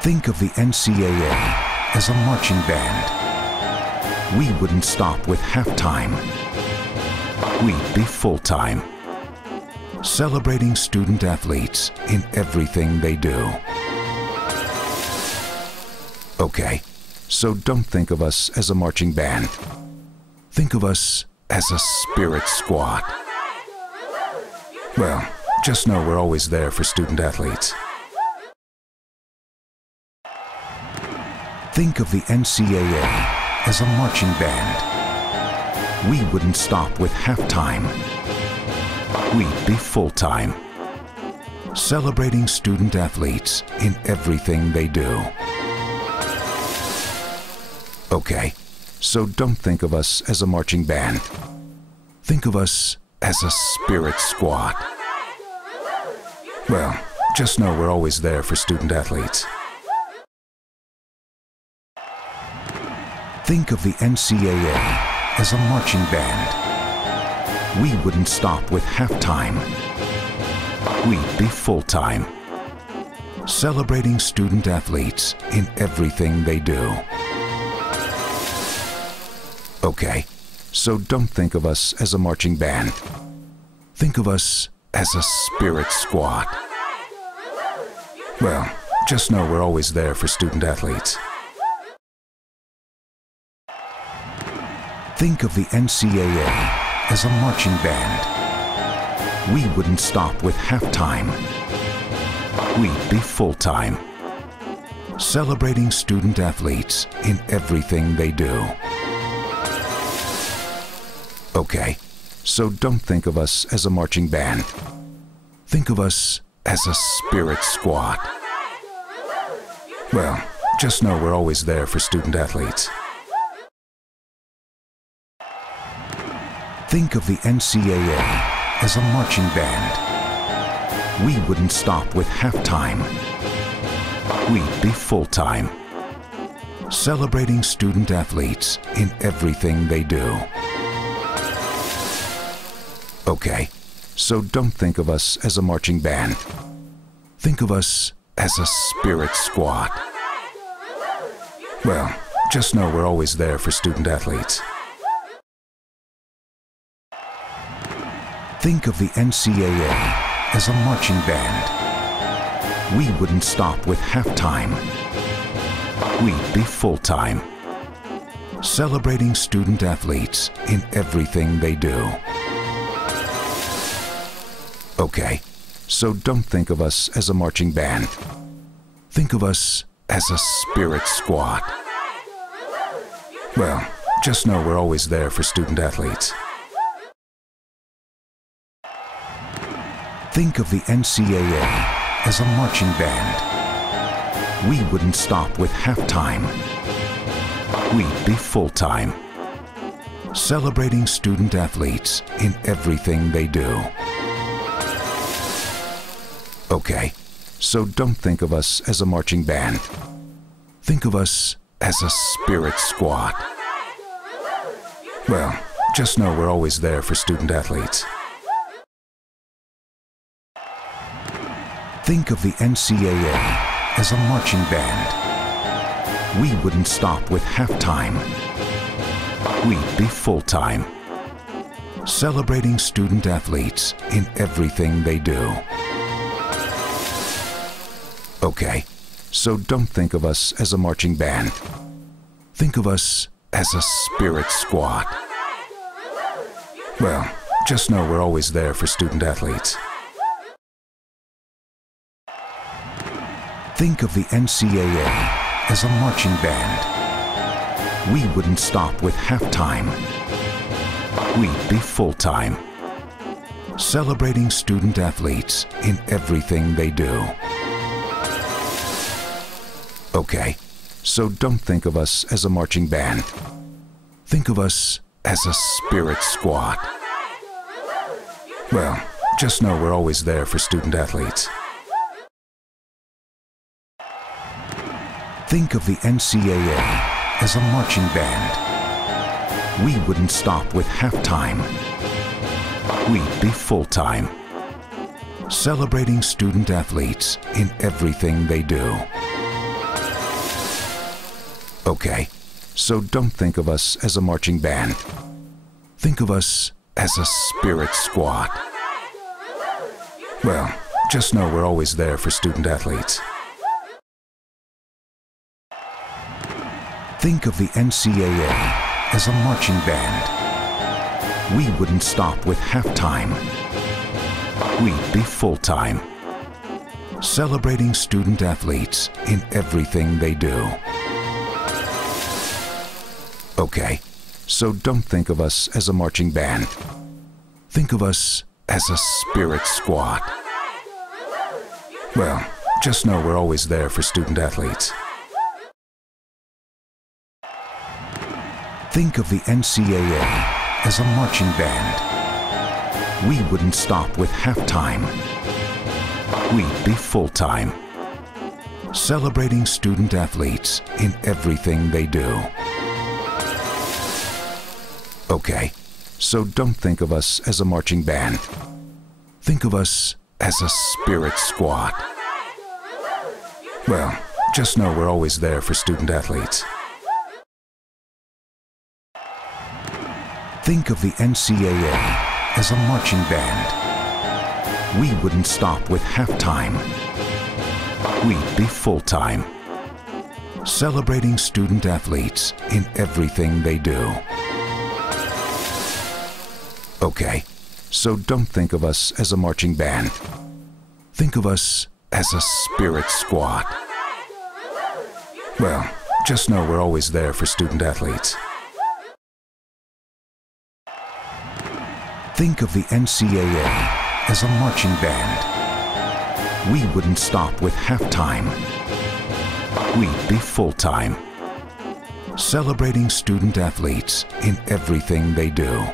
Think of the NCAA as a marching band. We wouldn't stop with halftime. We'd be full-time, celebrating student athletes in everything they do. Okay, so don't think of us as a marching band. Think of us as a spirit squad. Well, just know we're always there for student athletes. Think of the NCAA as a marching band. We wouldn't stop with halftime. We'd be full-time, celebrating student athletes in everything they do. Okay, so don't think of us as a marching band. Think of us as a spirit squad. Well, just know we're always there for student athletes. Think of the NCAA as a marching band. We wouldn't stop with halftime. We'd be full-time, celebrating student athletes in everything they do. Okay, so don't think of us as a marching band. Think of us as a spirit squad. Well, just know we're always there for student athletes. Think of the NCAA as a marching band. We wouldn't stop with halftime. We'd be full-time, celebrating student athletes in everything they do. Okay, so don't think of us as a marching band. Think of us as a spirit squad. Well, just know we're always there for student athletes. Think of the NCAA as a marching band. We wouldn't stop with halftime. We'd be full-time, celebrating student athletes in everything they do. Okay, so don't think of us as a marching band. Think of us as a spirit squad. Well, just know we're always there for student athletes. Think of the NCAA as a marching band. We wouldn't stop with halftime. We'd be full-time, celebrating student athletes in everything they do. Okay, so don't think of us as a marching band. Think of us as a spirit squad. Well, just know we're always there for student athletes. Think of the NCAA as a marching band. We wouldn't stop with halftime. We'd be full-time, celebrating student athletes in everything they do. Okay, so don't think of us as a marching band. Think of us as a spirit squad. Well, just know we're always there for student athletes. Think of the NCAA as a marching band. We wouldn't stop with halftime. We'd be full-time, celebrating student athletes in everything they do. Okay, so don't think of us as a marching band. Think of us as a spirit squad. Well, just know we're always there for student athletes. Think of the NCAA as a marching band. We wouldn't stop with halftime. We'd be full-time, celebrating student athletes in everything they do. Okay, so don't think of us as a marching band. Think of us as a spirit squad. Well, just know we're always there for student athletes. Think of the NCAA as a marching band. We wouldn't stop with halftime. We'd be full-time, celebrating student athletes in everything they do. Okay, so don't think of us as a marching band. Think of us as a spirit squad. Well, just know we're always there for student athletes. Think of the NCAA as a marching band. We wouldn't stop with halftime. We'd be full-time, celebrating student athletes in everything they do. Okay, so don't think of us as a marching band. Think of us as a spirit squad. Well, just know we're always there for student athletes. Think of the NCAA as a marching band. We wouldn't stop with halftime. We'd be full-time, celebrating student athletes in everything they do. Okay, so don't think of us as a marching band. Think of us as a spirit squad. Well, just know we're always there for student athletes. Think of the NCAA as a marching band. We wouldn't stop with halftime. We'd be full-time, celebrating student athletes in everything they do. Okay, so don't think of us as a marching band. Think of us as a spirit squad. Well, just know we're always there for student athletes. Think of the NCAA as a marching band. We wouldn't stop with halftime. We'd be full-time, celebrating student athletes in everything they do.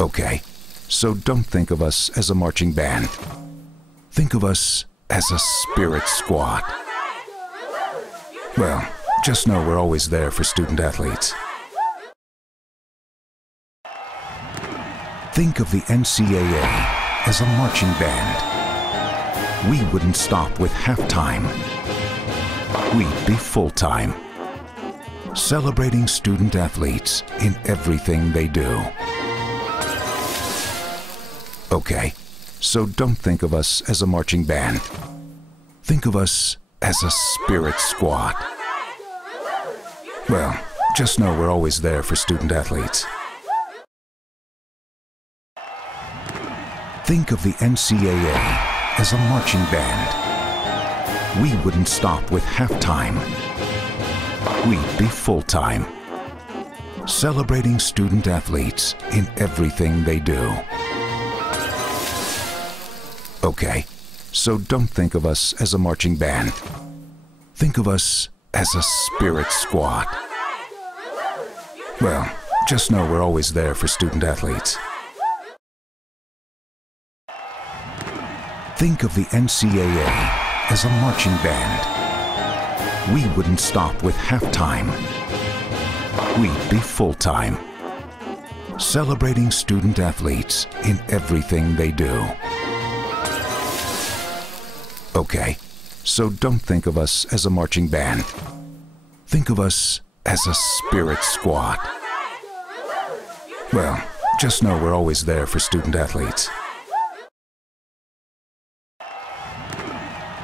Okay, so don't think of us as a marching band. Think of us as a spirit squad. Well, just know we're always there for student athletes. Think of the NCAA as a marching band. We wouldn't stop with halftime. We'd be full-time, celebrating student athletes in everything they do. Okay, so don't think of us as a marching band. Think of us as a spirit squad. Well, just know we're always there for student athletes. Think of the NCAA as a marching band. We wouldn't stop with halftime. We'd be full-time, celebrating student athletes in everything they do. Okay, so don't think of us as a marching band. Think of us as a spirit squad. Well, just know we're always there for student athletes. Think of the NCAA as a marching band. We wouldn't stop with halftime. We'd be full-time, celebrating student athletes in everything they do. Okay, so don't think of us as a marching band. Think of us as a spirit squad. Well, just know we're always there for student athletes.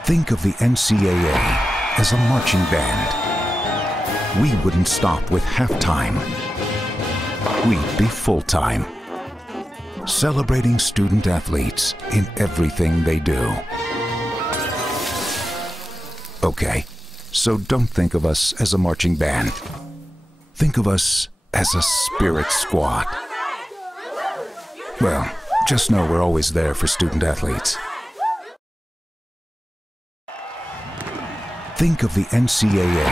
Think of the NCAA as a marching band. We wouldn't stop with halftime. We'd be full-time, celebrating student athletes in everything they do. Okay, so don't think of us as a marching band. Think of us as a spirit squad. Well, just know we're always there for student athletes. Think of the NCAA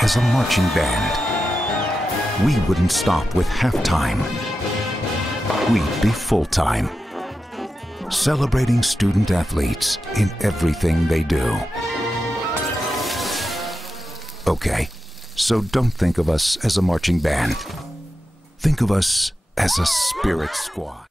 as a marching band. We wouldn't stop with halftime. We'd be full-time, celebrating student athletes in everything they do. Okay, so don't think of us as a marching band. Think of us as a spirit squad.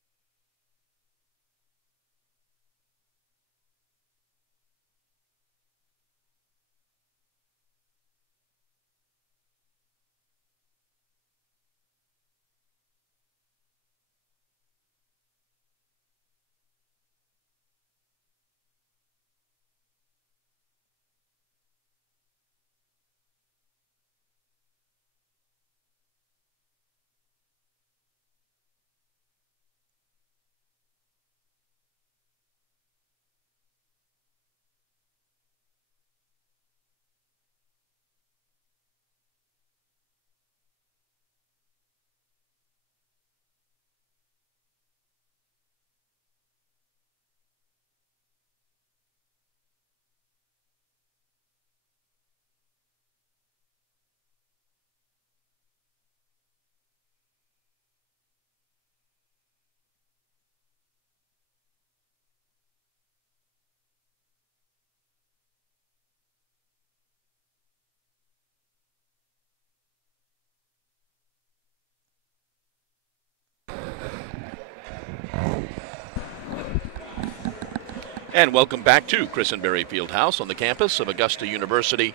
And welcome back to Christenberry Fieldhouse on the campus of Augusta University.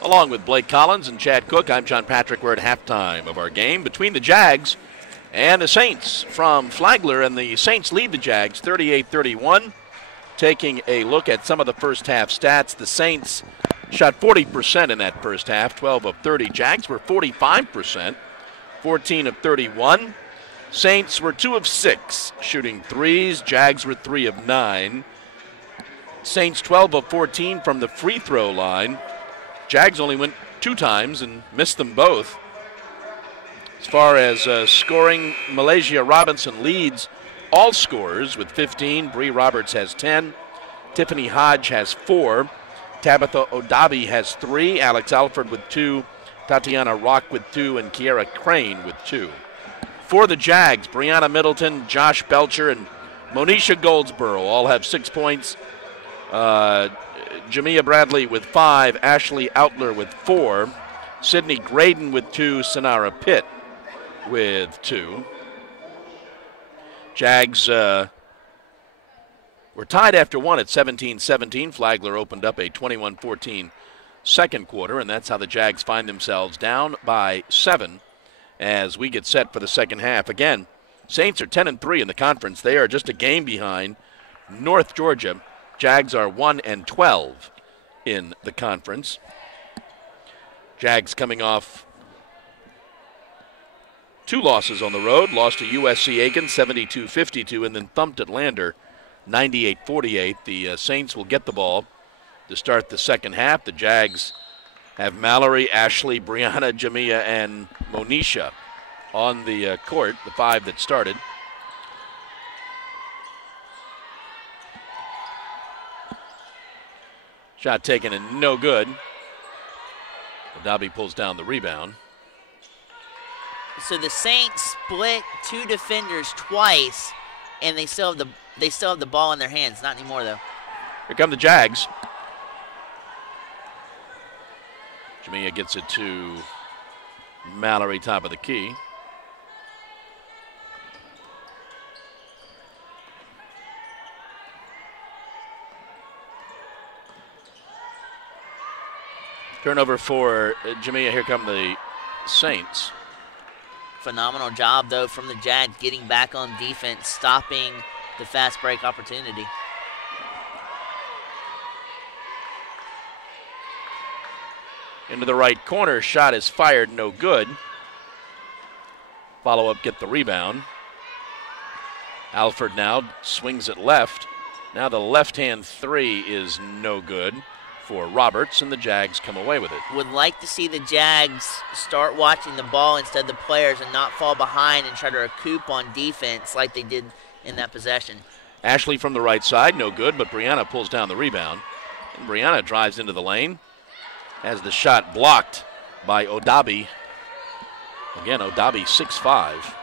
Along with Blake Collins and Chad Cook, I'm John Patrick. We're at halftime of our game between the Jags and the Saints from Flagler, and the Saints lead the Jags 38-31. Taking a look at some of the first half stats, the Saints shot 40% in that first half, 12 of 30. Jags were 45%, 14 of 31. Saints were 2 of 6 shooting threes. Jags were 3 of 9. Saints 12 of 14 from the free throw line. Jags only went 2 times and missed them both. As far as scoring, Malaysia Robinson leads all scorers with 15. Bree Roberts has 10. Tiffany Hodge has 4. Tabitha Odabi has 3. Alex Alford with 2. Tatiana Rock with 2. And Kiera Crane with 2. For the Jags, Brianna Middleton, Josh Belcher, and Monisha Goldsboro all have 6 points. Jamia Bradley with 5, Ashley Outler with 4, Sydney Graydon with 2, Sonara Pitt with 2. Jags were tied after 1 at 17-17. Flagler opened up a 21-14 second quarter, and that's how the Jags find themselves down by 7 as we get set for the second half. Again, Saints are 10-3 in the conference. They are just a game behind North Georgia. Jags are 1-12 in the conference. Jags coming off 2 losses on the road. Lost to USC Aiken 72-52 and then thumped Atlanta 98-48. The Saints will get the ball to start the second half. The Jags have Mallory, Ashley, Brianna, Jamia, and Monisha on the court, the 5 that started. Shot taken and no good. Odabi pulls down the rebound. So the Saints split 2 defenders twice, and they still have the ball in their hands. Not anymore though. Here come the Jags. Jamia gets it to Mallory, top of the key. Turnover for Jamia. Here come the Saints. Phenomenal job, though, from the Jags getting back on defense, stopping the fast break opportunity. Into the right corner. Shot is fired. No good. Follow up, get the rebound. Alford now swings it left. Now the left-hand 3 is no good for Roberts, and the Jags come away with it. Would like to see the Jags start watching the ball instead of the players and not fall behind and try to recoup on defense like they did in that possession. Ashley from the right side, no good, but Brianna pulls down the rebound. And Brianna drives into the lane, has the shot blocked by Odabi. Again, Odabi 6'5".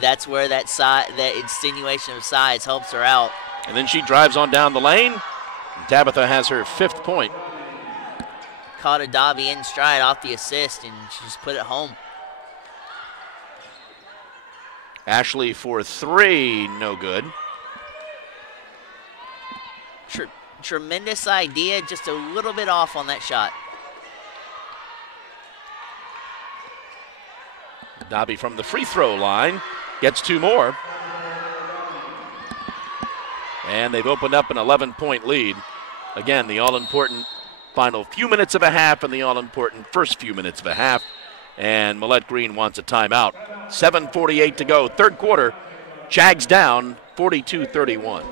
That's where that insinuation of size helps her out. And then she drives on down the lane. Tabitha has her 5th point. Caught Odabi in stride off the assist, and she just put it home. Ashley for 3, no good. Tremendous idea, just a little bit off on that shot. Odabi from the free throw line gets 2 more. And they've opened up an 11-point lead. Again, the all-important final few minutes of a half and the all-important first few minutes of a half. And Millette Green wants a timeout. 7:48 to go, third quarter. Jags down 42-31.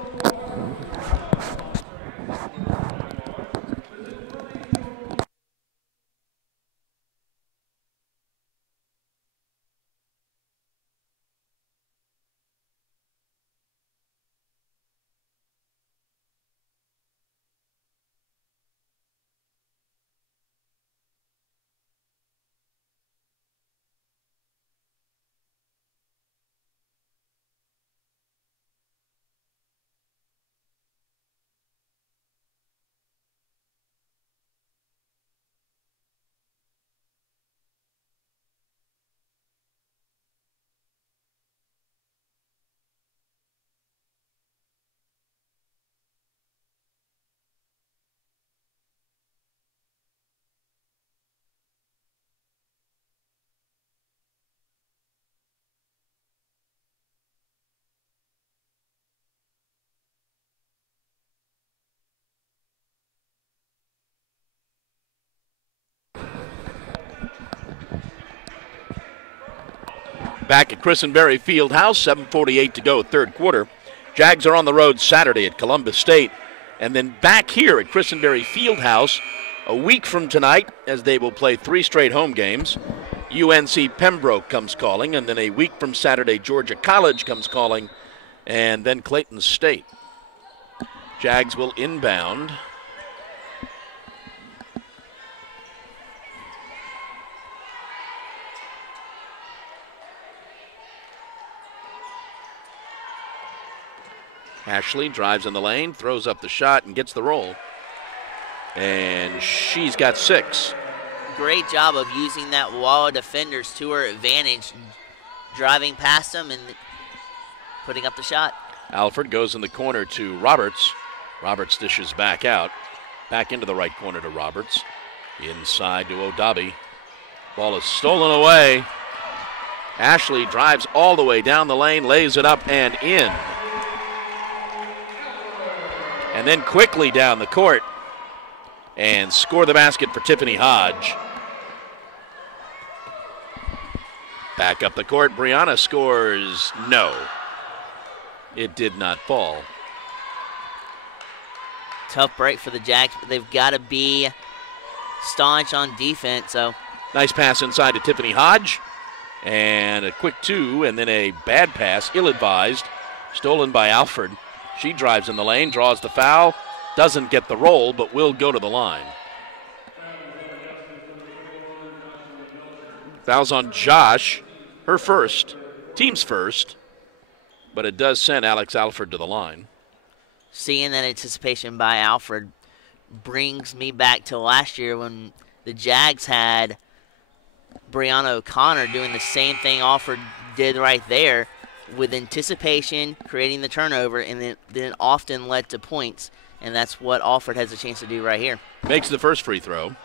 back at Christenberry Fieldhouse, 7:48 to go, third quarter. Jags are on the road Saturday at Columbus State, and then back here at Christenberry Fieldhouse a week from tonight, as they will play 3 straight home games. UNC Pembroke comes calling, and then a week from Saturday, Georgia College comes calling, and then Clayton State. Jags will inbound. Ashley drives in the lane, throws up the shot, and gets the roll. And she's got 6. Great job of using that wall of defenders to her advantage, driving past them and putting up the shot. Alford goes in the corner to Roberts. Roberts dishes back out. Back into the right corner to Roberts. Inside to O'Dabi. Ball is stolen away. Ashley drives all the way down the lane, lays it up and in. And then quickly down the court and score the basket for Tiffany Hodge. Back up the court, Brianna scores no. It did not fall. Tough break for the Jags, but they've got to be staunch on defense. So nice pass inside to Tiffany Hodge. And a quick 2, and then a bad pass, ill-advised, stolen by Alford. She drives in the lane, draws the foul, doesn't get the roll, but will go to the line. Foul's on Josh, her first, team's first, but it does send Alex Alford to the line. Seeing that anticipation by Alford brings me back to last year when the Jags had Brianna O'Connor doing the same thing Alford did right there, with anticipation, creating the turnover, and then often led to points. And that's what Alford has a chance to do right here. Makes the first free throw.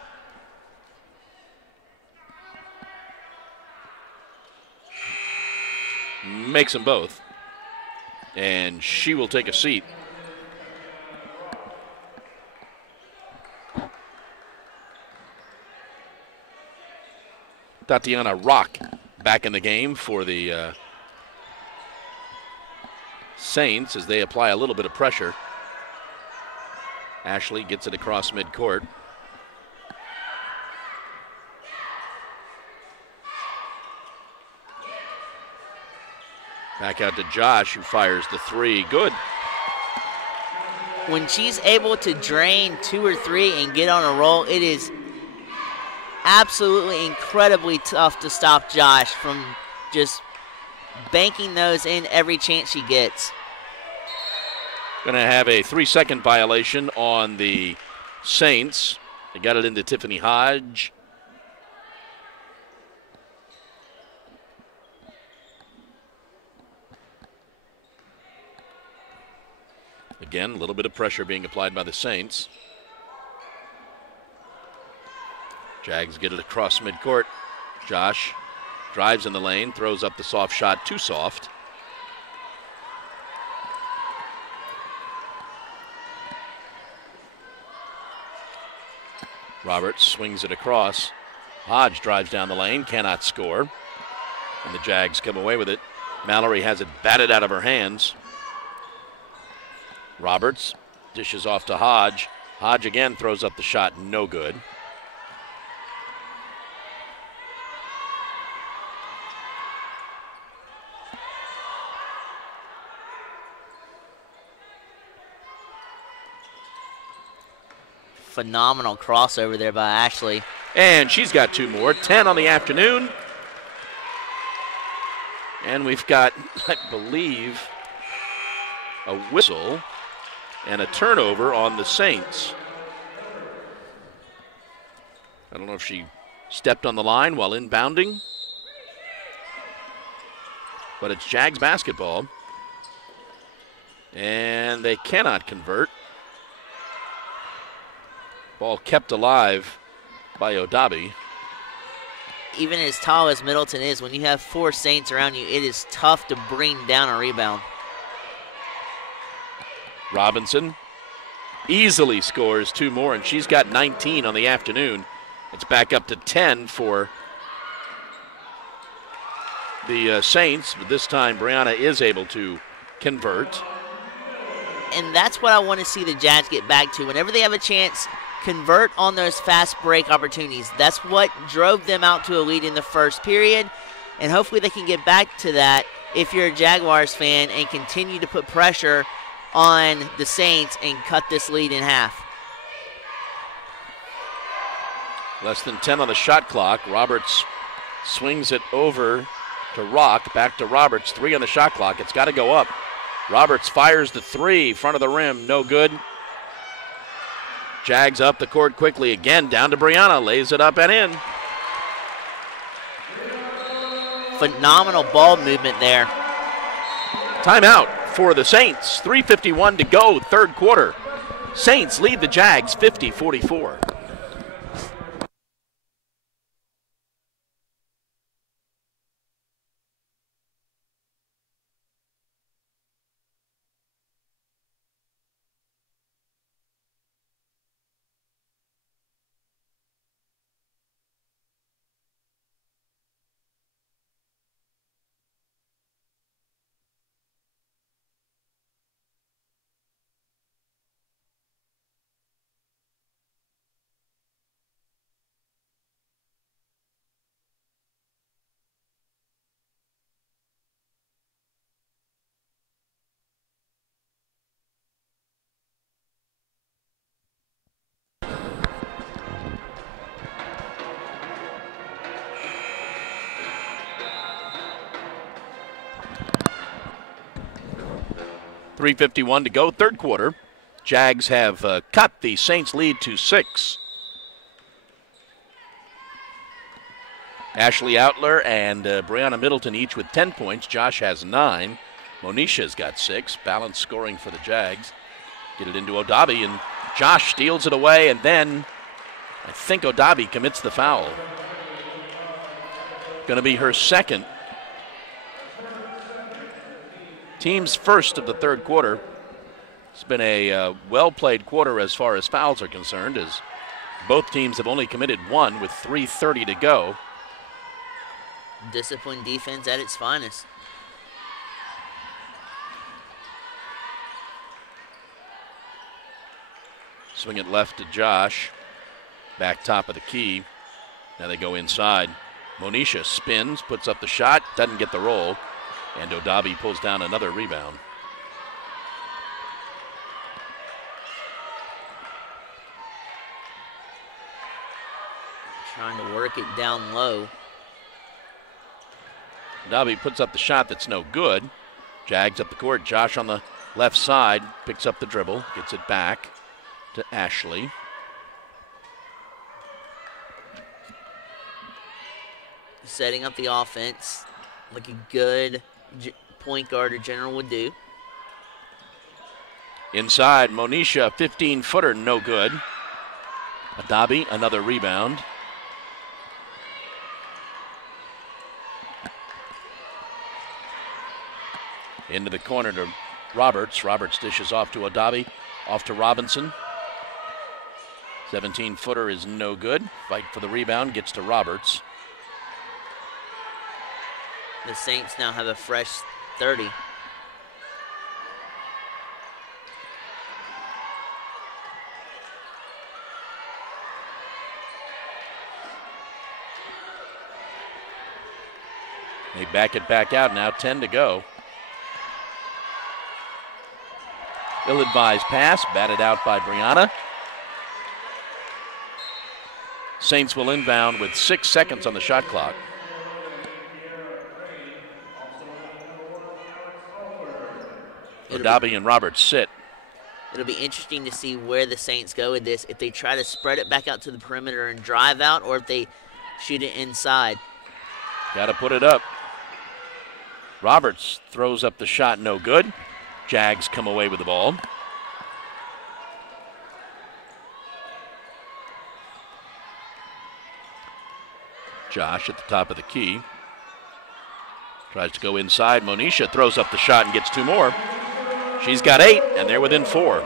Makes them both. And she will take a seat. Tatiana Rock back in the game for the Saints as they apply a little bit of pressure. Ashley gets it across midcourt. Back out to Josh, who fires the 3. Good. When she's able to drain 2 or 3 and get on a roll, it is absolutely incredibly tough to stop Josh from just banking those in every chance she gets. Going to have a 3-second violation on the Saints. They got it into Tiffany Hodge. Again, a little bit of pressure being applied by the Saints. Jags get it across midcourt. Josh drives in the lane, throws up the soft shot, too soft. Roberts swings it across. Hodge drives down the lane, cannot score. And the Jags come away with it. Mallory has it batted out of her hands. Roberts dishes off to Hodge. Hodge again throws up the shot, no good. Phenomenal crossover there by Ashley. And she's got 2 more, 10 on the afternoon. And we've got, I believe, a whistle and a turnover on the Saints. I don't know if she stepped on the line while inbounding, but it's Jags basketball. And they cannot convert. Ball kept alive by O'Dabi. Even as tall as Middleton is, when you have 4 Saints around you, it is tough to bring down a rebound. Robinson easily scores 2 more, and she's got 19 on the afternoon. It's back up to 10 for the Saints, but this time Brianna is able to convert. And that's what I want to see the Jazz get back to. Whenever they have a chance, convert on those fast break opportunities. That's what drove them out to a lead in the first period, and hopefully they can get back to that if you're a Jaguars fan and continue to put pressure on the Saints and cut this lead in half. Less than 10 on the shot clock. Roberts swings it over to Rock. Back to Roberts. 3 on the shot clock. It's got to go up. Roberts fires the 3. Front of the rim. No good. Jags up the court quickly. Again, down to Brianna. Lays it up and in. Phenomenal ball movement there. Timeout for the Saints. 3:51 to go, third quarter. Saints lead the Jags 50-44. .351 to go, third quarter. Jags have cut the Saints' lead to 6. Ashley Outler and Brianna Middleton each with 10 points. Josh has 9. Monisha's got 6. Balanced scoring for the Jags. Get it into Odabi, and Josh steals it away, and then I think Odabi commits the foul. Going to be her second. Team's first of the third quarter. It's been a well-played quarter as far as fouls are concerned, as both teams have only committed 1 with 3:30 to go. Disciplined defense at its finest. Swing it left to Josh. Back top of the key. Now they go inside. Monisha spins, puts up the shot, doesn't get the roll. And Odabi pulls down another rebound. Trying to work it down low. Odabi puts up the shot that's no good. Jags up the court. Josh on the left side picks up the dribble, gets it back to Ashley. Setting up the offense like a good point guard or general would do. Inside, Monisha, 15-footer, no good. Odabi, another rebound. Into the corner to Roberts. Roberts dishes off to Odabi, off to Robinson. 17-footer is no good. Fight for the rebound, gets to Roberts. The Saints now have a fresh 30. They back it back out now, 10 to go. Ill-advised pass, batted out by Brianna. Saints will inbound with 6 seconds on the shot clock. Odabi and Roberts sit. It'll be interesting to see where the Saints go with this. If they try to spread it back out to the perimeter and drive out, or if they shoot it inside. Got to put it up. Roberts throws up the shot, no good. Jags come away with the ball. Josh at the top of the key. Tries to go inside. Monisha throws up the shot and gets 2 more. She's got 8, and they're within 4.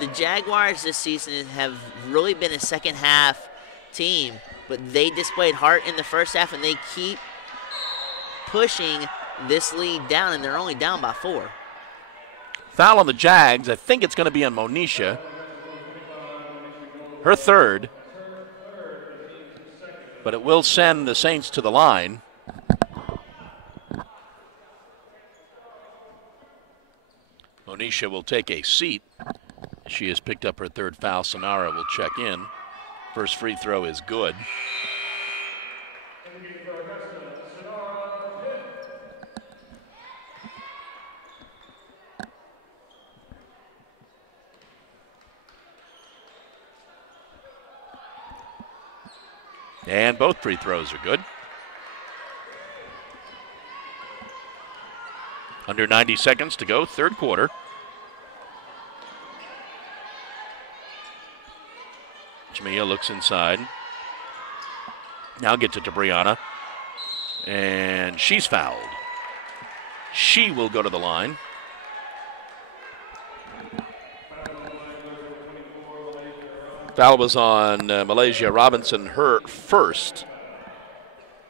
The Jaguars this season have really been a second half team, but they displayed heart in the first half, and they keep pushing this lead down, and they're only down by 4. Foul on the Jags. I think it's going to be on Monisha. Her third. But it will send the Saints to the line. Monisha will take a seat. She has picked up her third foul. Sonara will check in. First free throw is good. And both free throws are good. Under 90 seconds to go, third quarter. Jamia looks inside. Now gets it to Brianna. And she's fouled. She will go to the line. Foul was on Malaysia Robinson, her first.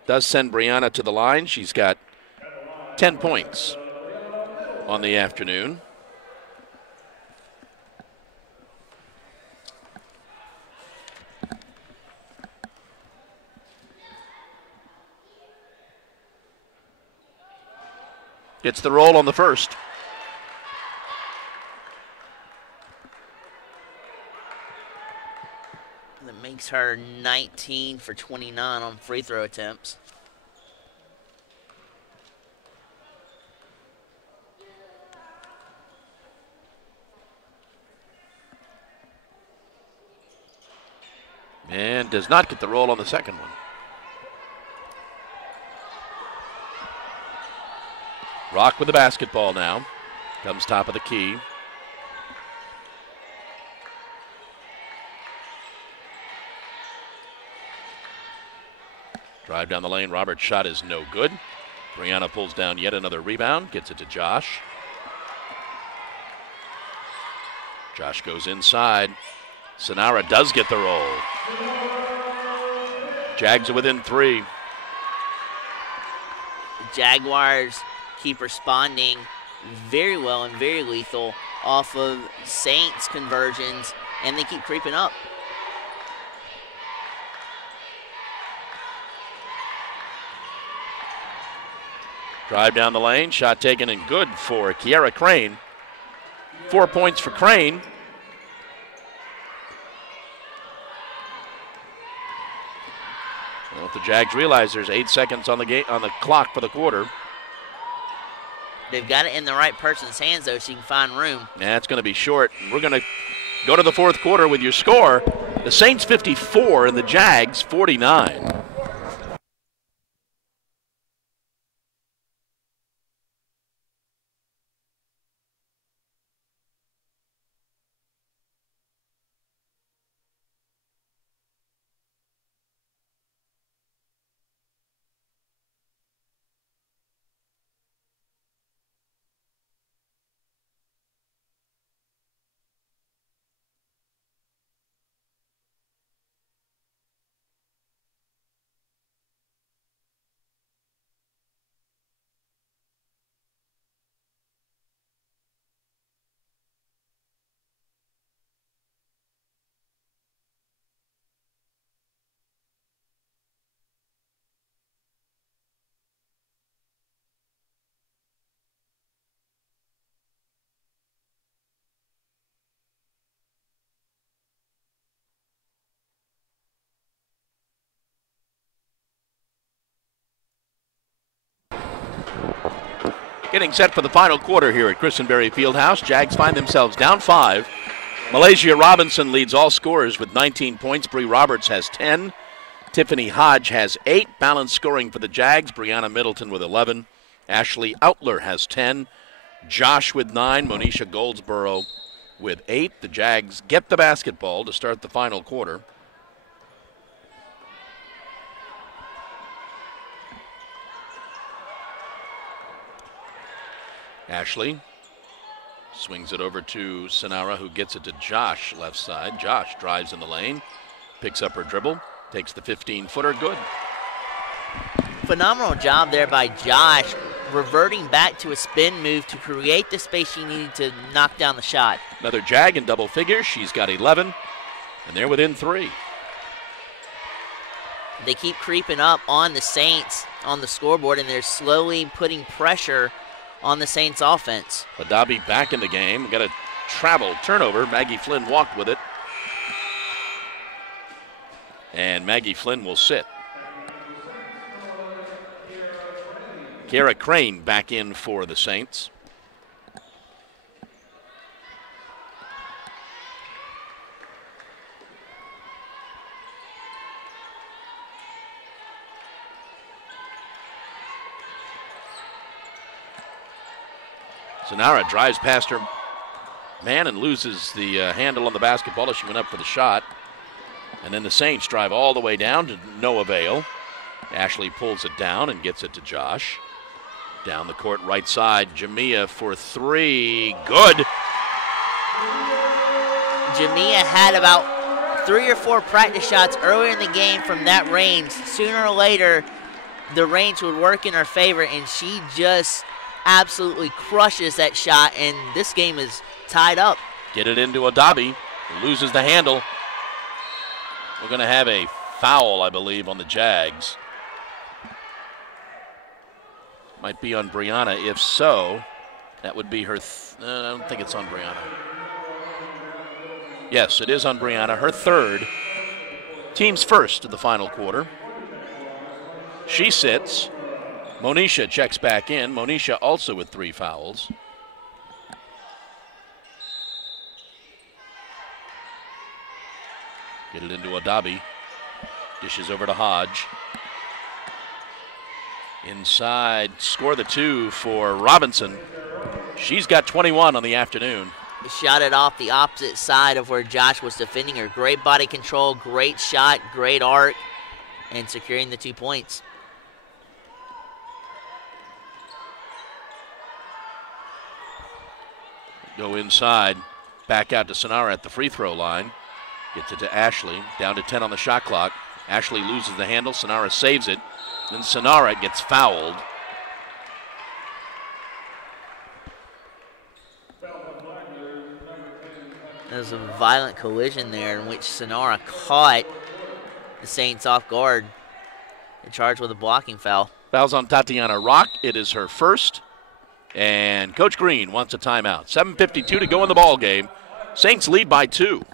Does send Brianna to the line. She's got 10 points on the afternoon. It's the roll on the first. That makes her 19 for 29 on free throw attempts. And does not get the roll on the second one. Rock with the basketball now. Comes top of the key. Drive down the lane. Robert's shot is no good. Brianna pulls down yet another rebound. Gets it to Josh. Josh goes inside. Sonara does get the roll. Jags are within 3. The Jaguars keep responding very well and very lethal off of Saints conversions, and they keep creeping up. Drive down the lane, shot taken and good for Kiara Crane. 4 points for Crane. Well, if the Jags realize there's 8 seconds on the clock for the quarter. They've got it in the right person's hands, though, so you can find room. Yeah, it's going to be short. We're going to go to the fourth quarter with your score. The Saints 54 and the Jags 49. Getting set for the final quarter here at Christenberry Fieldhouse. Jags find themselves down 5. Malaysia Robinson leads all scorers with 19 points. Bree Roberts has 10. Tiffany Hodge has 8. Balanced scoring for the Jags. Brianna Middleton with 11. Ashley Outler has 10. Josh with 9. Monisha Goldsboro with 8. The Jags get the basketball to start the final quarter. Ashley swings it over to Sonara, who gets it to Josh, left side. Josh drives in the lane, picks up her dribble, takes the 15-footer, good. Phenomenal job there by Josh, reverting back to a spin move to create the space she needed to knock down the shot. Another Jag in double figures. She's got 11, and they're within 3. They keep creeping up on the Saints on the scoreboard, and they're slowly putting pressure on the Saints offense. Adabi back in the game. Got a travel turnover. Maggie Flynn walked with it. And Maggie Flynn will sit. Kara Crane back in for the Saints. Sonara drives past her man and loses the handle on the basketball as she went up for the shot. And then the Saints drive all the way down to no avail. Ashley pulls it down and gets it to Josh. Down the court right side, Jamia for 3. Good. Jamia had about 3 or 4 practice shots earlier in the game from that range. Sooner or later, the range would work in her favor, and she just absolutely crushes that shot, and this game is tied up. Get it into Adabi, who loses the handle. We're going to have a foul, I believe, on the Jags. Might be on Brianna. If so, that would be her. I don't think it's on Brianna. Yes, it is on Brianna. Her 3rd. Team's first of the final quarter. She sits. Monisha checks back in. Monisha also with 3 fouls. Get it into Adabi. Dishes over to Hodge. Inside, score the 2 for Robinson. She's got 21 on the afternoon. Shot it off the opposite side of where Josh was defending her. Great body control, great shot, great arc, and securing the 2 points. Go inside, back out to Sonara at the free throw line. Gets it to Ashley, down to 10 on the shot clock. Ashley loses the handle, Sonara saves it. Then Sonara gets fouled. There's a violent collision there in which Sonara caught the Saints off guard. They're charged with a blocking foul. Foul's on Tatiana Rock. It is her first. And Coach Green wants a timeout. 7:52 to go in the ball game. Saints lead by 2.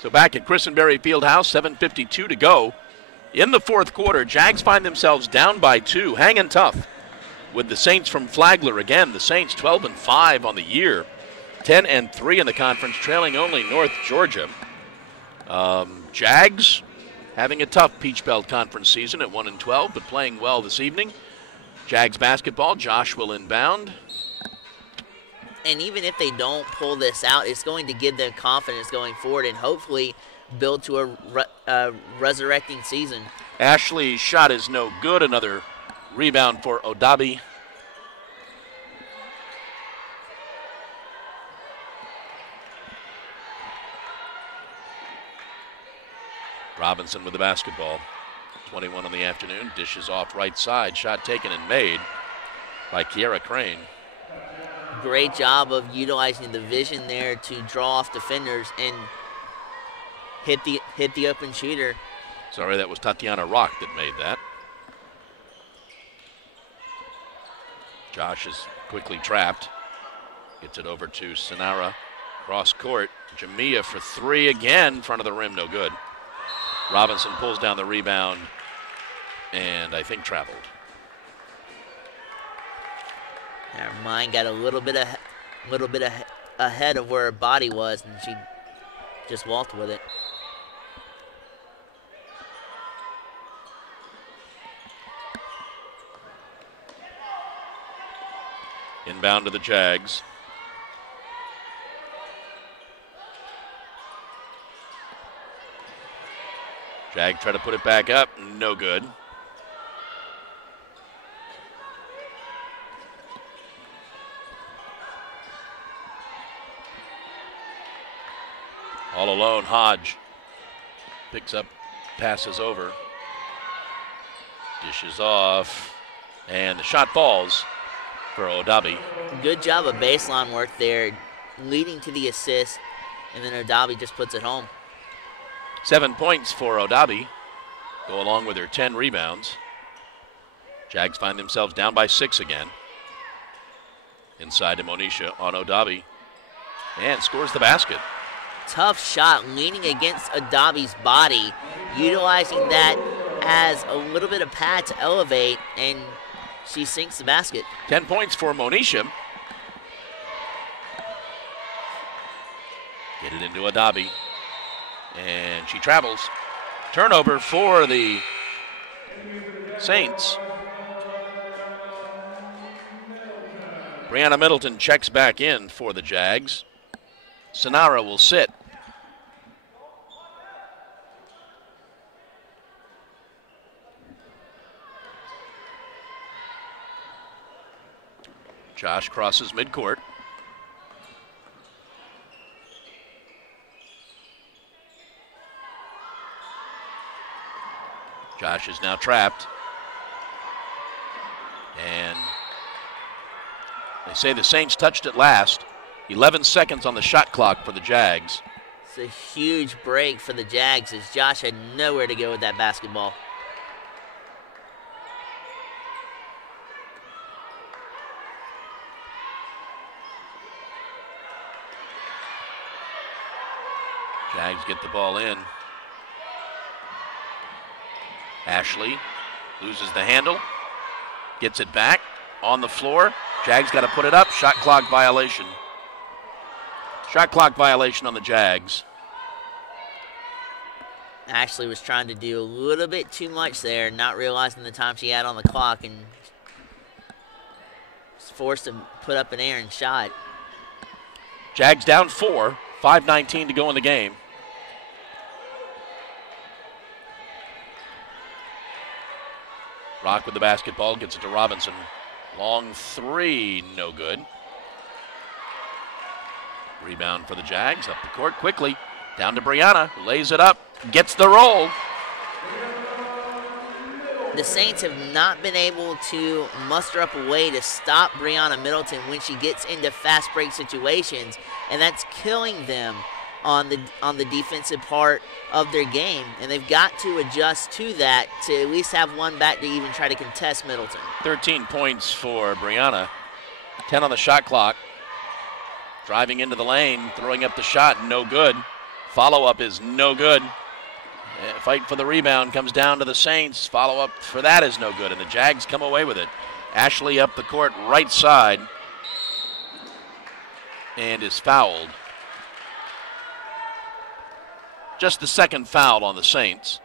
So back at Christenberry Fieldhouse, 7:52 to go. In the 4th quarter, Jags find themselves down by 2, hanging tough with the Saints from Flagler. Again, the Saints 12-5 on the year, 10-3 in the conference, trailing only North Georgia. Jags having a tough Peach Belt Conference season at 1-12, but playing well this evening. Jags basketball, Josh will inbound. And even if they don't pull this out, it's going to give them confidence going forward and hopefully build to a resurrecting season. Ashley's shot is no good. Another rebound for Adabi. Robinson with the basketball. 21 on the afternoon. Dishes off right side. Shot taken and made by Kiara Crane. Great job of utilizing the vision there to draw off defenders and hit the open shooter. Sorry, that was Tatiana Rock that made that. Josh is quickly trapped. Gets it over to Sonara. Cross court. Jamia for three again. Front of the rim, no good. Robinson pulls down the rebound and I think traveled. Her mind got a little bit ahead of where her body was, and she just walked with it. Inbound to the Jags. Jag try to put it back up, no good. All alone, Hodge picks up, passes over, dishes off, and the shot falls for Odabi. Good job of baseline work there, leading to the assist, and then Odabi just puts it home. 7 points for Odabi, go along with her 10 rebounds. Jags find themselves down by 6 again. Inside to Monisha on Odabi, and scores the basket. Tough shot, leaning against Odabi's body, utilizing that as a little bit of pad to elevate, and she sinks the basket. 10 points for Monisha. Get it into Odabi, and she travels. Turnover for the Saints. Brianna Middleton checks back in for the Jags. Sonara will sit. Josh crosses midcourt. Josh is now trapped. And they say the Saints touched it last. 11 seconds on the shot clock for the Jags. It's a huge break for the Jags as Josh had nowhere to go with that basketball. Jags get the ball in. Ashley loses the handle, gets it back on the floor. Jags got to put it up. Shot clock violation. Shot clock violation on the Jags. Ashley was trying to do a little bit too much there, not realizing the time she had on the clock, and was forced to put up an errant shot. Jags down 4, 5:19 to go in the game. Rock with the basketball, gets it to Robinson. Long three, no good. Rebound for the Jags, up the court quickly. Down to Brianna, who lays it up, gets the roll. The Saints have not been able to muster up a way to stop Brianna Middleton when she gets into fast break situations, and that's killing them on the defensive part of their game, and they've got to adjust to that to at least have one back to even try to contest Middleton. 13 points for Brianna, 10 on the shot clock. Driving into the lane, throwing up the shot, no good. Follow-up is no good. Fight for the rebound comes down to the Saints. Follow-up for that is no good, and the Jags come away with it. Ashley up the court, right side, and is fouled. Just the second foul on the Saints.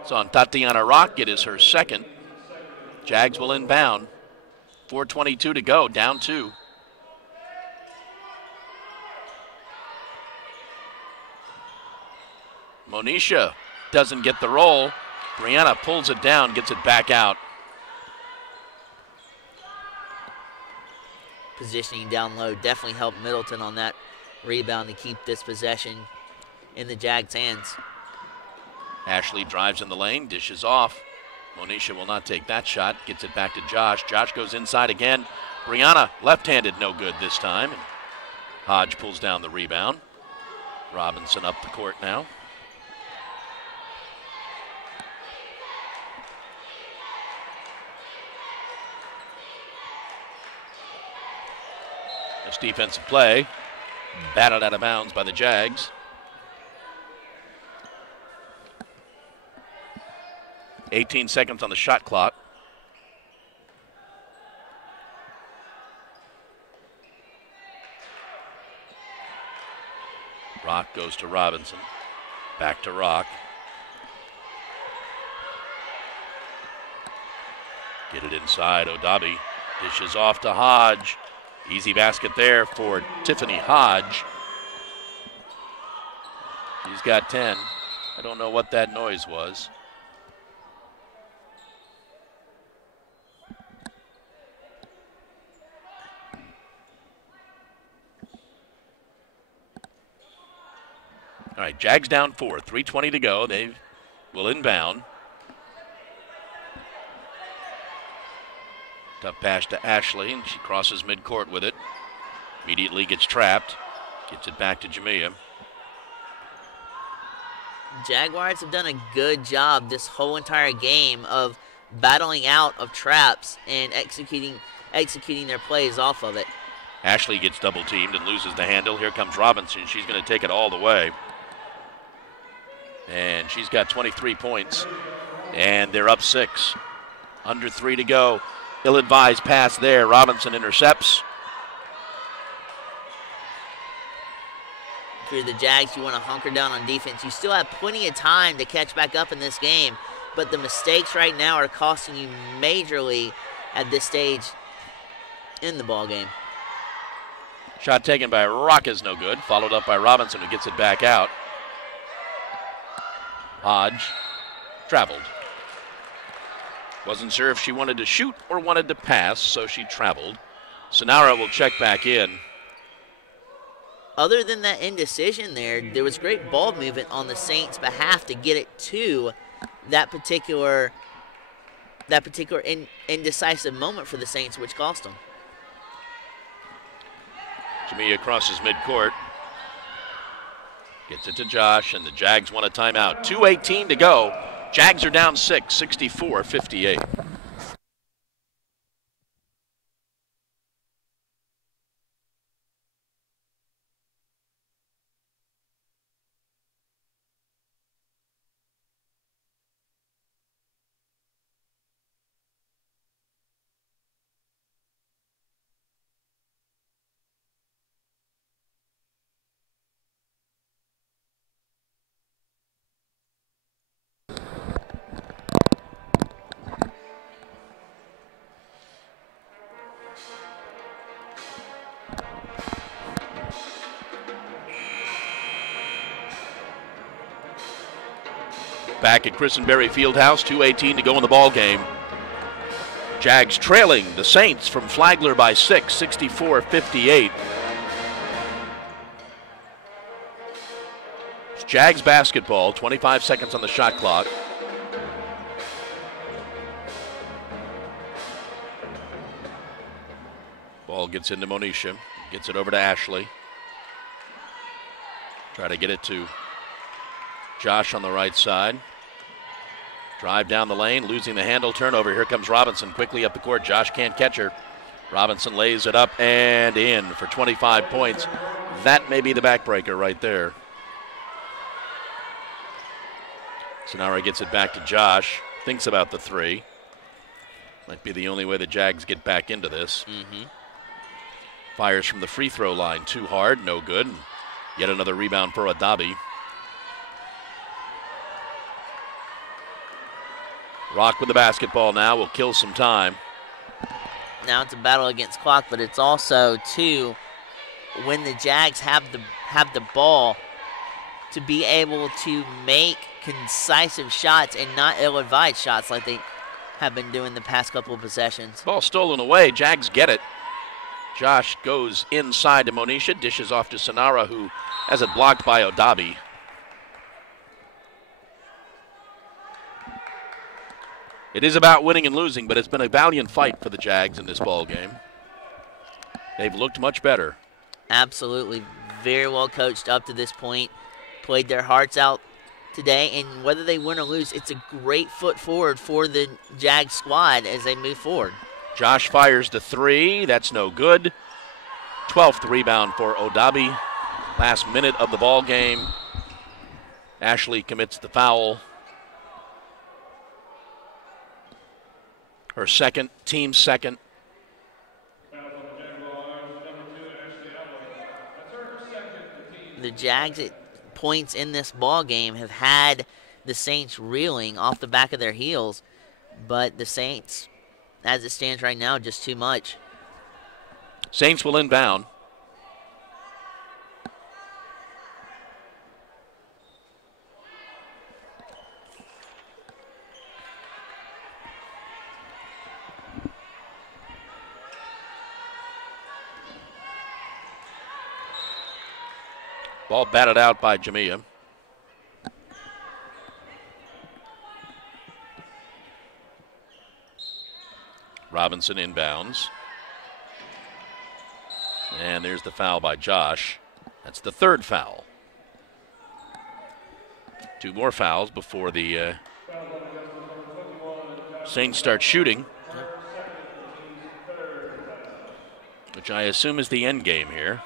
It's on Tatiana Rock. It is her second. Jags will inbound. 4:22 to go, down 2. Monisha doesn't get the roll. Brianna pulls it down, gets it back out. Positioning down low definitely helped Middleton on that rebound to keep this possession in the Jags' hands. Ashley drives in the lane, dishes off. Monisha will not take that shot, gets it back to Josh. Josh goes inside again. Brianna, left-handed, no good this time. Hodge pulls down the rebound. Robinson up the court now. Nice defensive play. Batted out of bounds by the Jags. 18 seconds on the shot clock. Rock goes to Robinson. Back to Rock. Get it inside. Odabi dishes off to Hodge. Easy basket there for Tiffany Hodge. She's got 10. I don't know what that noise was. All right, Jags down 4, 3:20 to go. They will inbound. Tough pass to Ashley, and she crosses midcourt with it. Immediately gets trapped. Gets it back to Jamia. Jaguars have done a good job this whole entire game of battling out of traps and executing their plays off of it. Ashley gets double teamed and loses the handle. Here comes Robinson. She's going to take it all the way. And she's got 23 points. And they're up 6. Under 3 to go. Ill-advised pass there. Robinson intercepts. If you're the Jags, you want to hunker down on defense. You still have plenty of time to catch back up in this game, but the mistakes right now are costing you majorly at this stage in the ball game. Shot taken by Rock is no good. Followed up by Robinson, who gets it back out. Hodge traveled. Wasn't sure if she wanted to shoot or wanted to pass, so she traveled. Sonara will check back in. Other than that indecision there was great ball movement on the Saints' behalf to get it to that particular indecisive moment for the Saints, which cost them. Jamia crosses midcourt. Gets it to Josh, and the Jags want a timeout. 2:18 to go. Jags are down 6, 64-58. Back at Christenberry Fieldhouse, 2:18 to go in the ball game. Jags trailing the Saints from Flagler by 6, 64-58. It's Jags basketball, 25 seconds on the shot clock. Ball gets into Monisha, gets it over to Ashley. Try to get it to Josh on the right side. Drive down the lane, losing the handle, turnover. Here comes Robinson quickly up the court. Josh can't catch her. Robinson lays it up and in for 25 points. That may be the backbreaker right there. Sonara gets it back to Josh. Thinks about the three. Might be the only way the Jags get back into this. Fires from the free throw line. Too hard, no good. Yet another rebound for Adabi. Rock with the basketball now, will kill some time. Now it's a battle against clock, but it's also, too, when the Jags have the ball, to be able to make concisive shots and not ill-advised shots like they have been doing the past couple of possessions. Ball stolen away, Jags get it. Josh goes inside to Monisha, dishes off to Sonara, who has it blocked by Adabi. It is about winning and losing, but it's been a valiant fight for the Jags in this ball game. They've looked much better. Absolutely. Very well coached up to this point. Played their hearts out today, and whether they win or lose, it's a great foot forward for the Jags squad as they move forward. Josh fires the three. That's no good. 12th rebound for Odabi. Last minute of the ball game. Ashley commits the foul. Her second, team second. The Jags at points in this ball game have had the Saints reeling off the back of their heels, but the Saints, as it stands right now, just too much. Saints will inbound. Ball batted out by Jamia. Robinson inbounds. And there's the foul by Josh. That's the third foul. 2 more fouls before the Saints start shooting, which I assume is the end game here.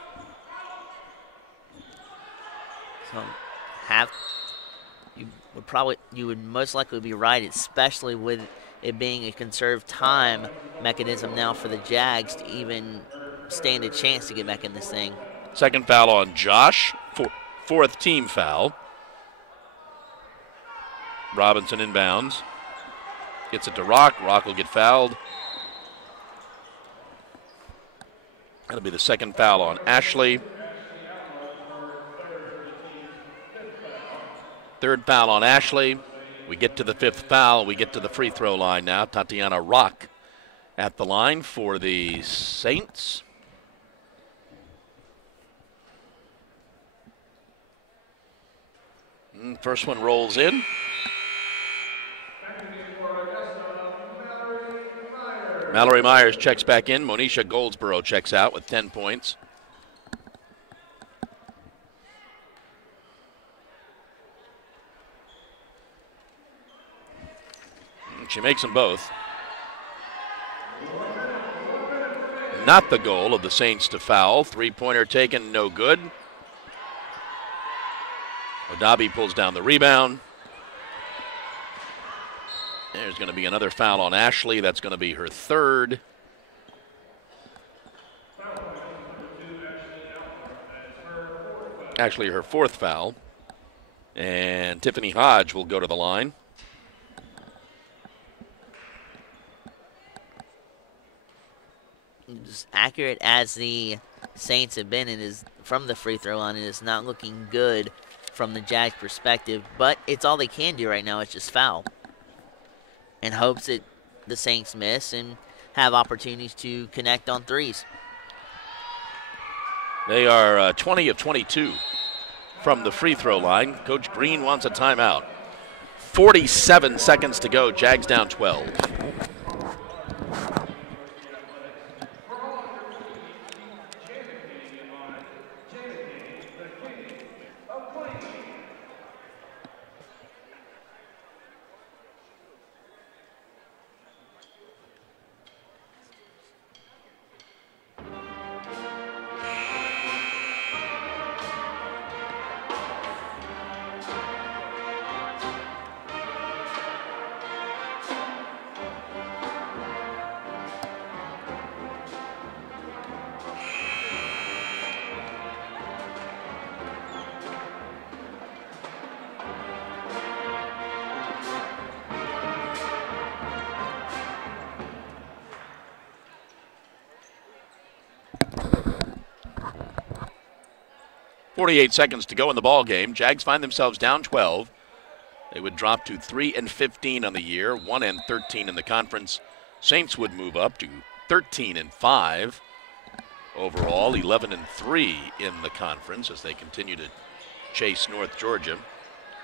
So you would most likely be right, especially with it being a conserved time mechanism now for the Jags to even stand a chance to get back in this thing. Second foul on Josh, fourth team foul. Robinson inbounds. Gets it to Rock. Rock will get fouled. That'll be the second foul on Ashley. Third foul on Ashley. We get to the 5th foul. We get to the free throw line now. Tatiana Rock at the line for the Saints. First one rolls in. Mallory Myers checks back in. Monisha Goldsboro checks out with 10 points. She makes them both. Not the goal of the Saints to foul. 3-pointer taken, no good. Odabi pulls down the rebound. There's going to be another foul on Ashley. That's going to be her third. Actually, her 4th foul. And Tiffany Hodge will go to the line. As accurate as the Saints have been, it is from the free throw line. It is not looking good from the Jags' perspective, but it's all they can do right now. It's just foul, and hopes that the Saints miss and have opportunities to connect on threes. They are 20 of 22 from the free throw line. Coach Green wants a timeout. 47 seconds to go. Jags down 12. .48 seconds to go in the ball game. Jags find themselves down 12. They would drop to 3-15 on the year, 1-13 in the conference. Saints would move up to 13-5 overall, 11-3 in the conference as they continue to chase North Georgia.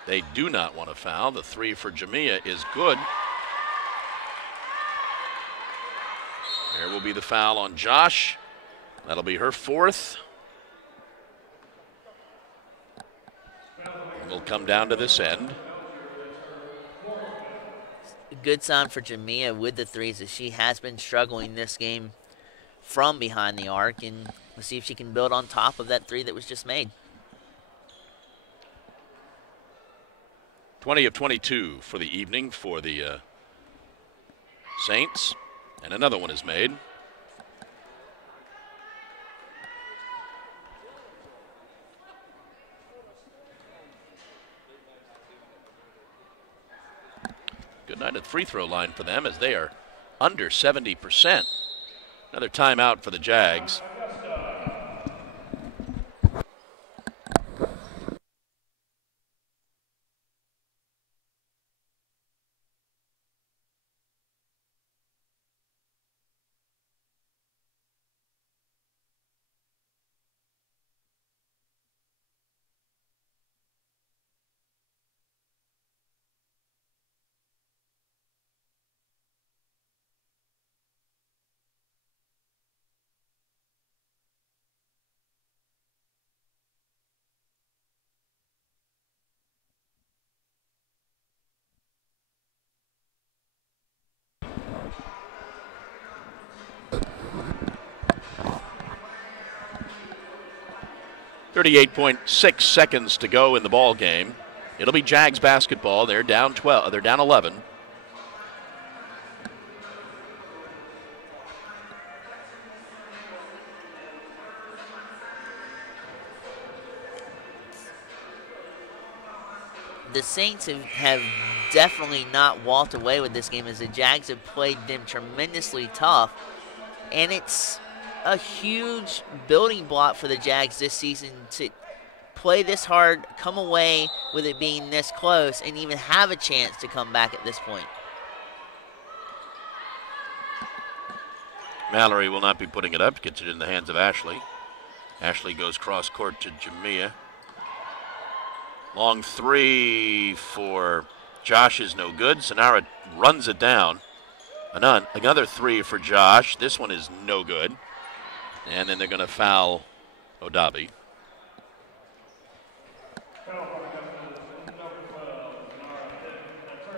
They do not want to foul. The 3 for Jamia is good. There will be the foul on Josh. That'll be her 4th. Will come down to this end. A good sign for Jamia with the threes as she has been struggling this game from behind the arc, and Let's see if she can build on top of that 3 that was just made. 20 of 22 for the evening for the Saints. And another one is made. Good night at the free throw line for them as they are under 70%. Another timeout for the Jags. .6 seconds to go in the ball game. It'll be Jags basketball. They're down 12. They're down 11. The Saints have definitely not walked away with this game as the Jags have played them tremendously tough. And it's a huge building block for the Jags this season to play this hard, come away with it being this close, and even have a chance to come back at this point. Mallory will not be putting it up, gets it in the hands of Ashley. Ashley goes cross court to Jamia. Long 3 for Josh is no good. Sonara runs it down. Another 3 for Josh. This one is no good. And then they're going to foul Odabi.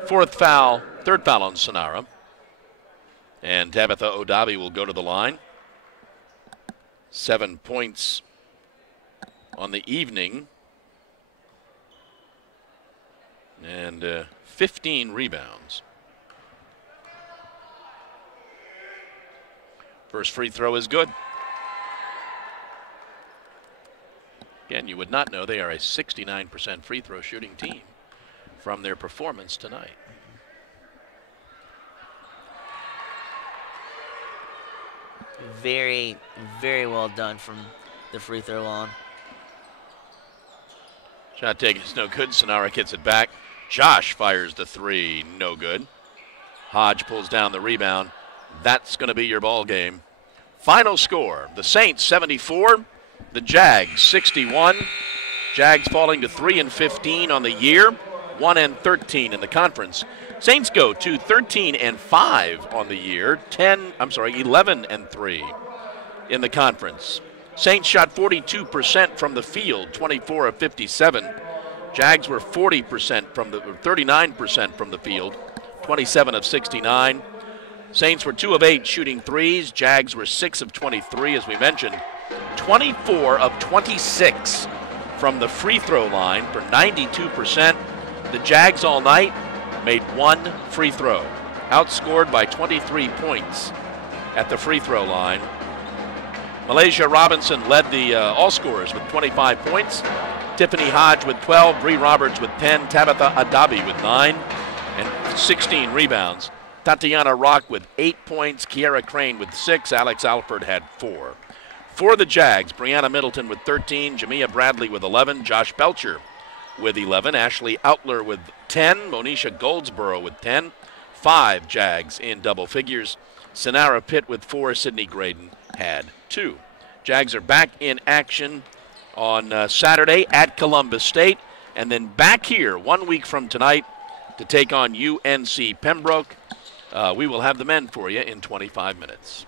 Third foul on Sonara. And Tabitha Odabi will go to the line. 7 points on the evening. And 15 rebounds. First free throw is good. Again, you would not know they are a 69% free throw shooting team from their performance tonight. Very, very well done from the free throw line. Shot taken is no good. Sonara gets it back. Josh fires the 3, no good. Hodge pulls down the rebound. That's going to be your ball game. Final score, the Saints 74, the Jags 61. Jags falling to 3-15 on the year, 1-13 in the conference. Saints go to 13-5 on the year, 11-3 in the conference. Saints shot 42% from the field, 24 of 57. Jags were 39% from the field, 27 of 69. Saints were 2 of 8 shooting threes. Jags were 6 of 23, as we mentioned. 24 of 26 from the free throw line for 92%. The Jags all night made 1 free throw, outscored by 23 points at the free throw line. Malaysia Robinson led the all-scorers with 25 points. Tiffany Hodge with 12, Bree Roberts with 10, Tabitha Adabi with 9, and 16 rebounds. Tatiana Rock with 8 points, Kiara Crane with 6, Alex Alford had 4. For the Jags, Brianna Middleton with 13, Jamia Bradley with 11, Josh Belcher with 11, Ashley Outler with 10, Monisha Goldsboro with 10, 5 Jags in double figures. Sonara Pitt with 4, Sydney Graydon had 2. Jags are back in action on Saturday at Columbus State, and then back here 1 week from tonight to take on UNC Pembroke. We will have the men for you in 25 minutes.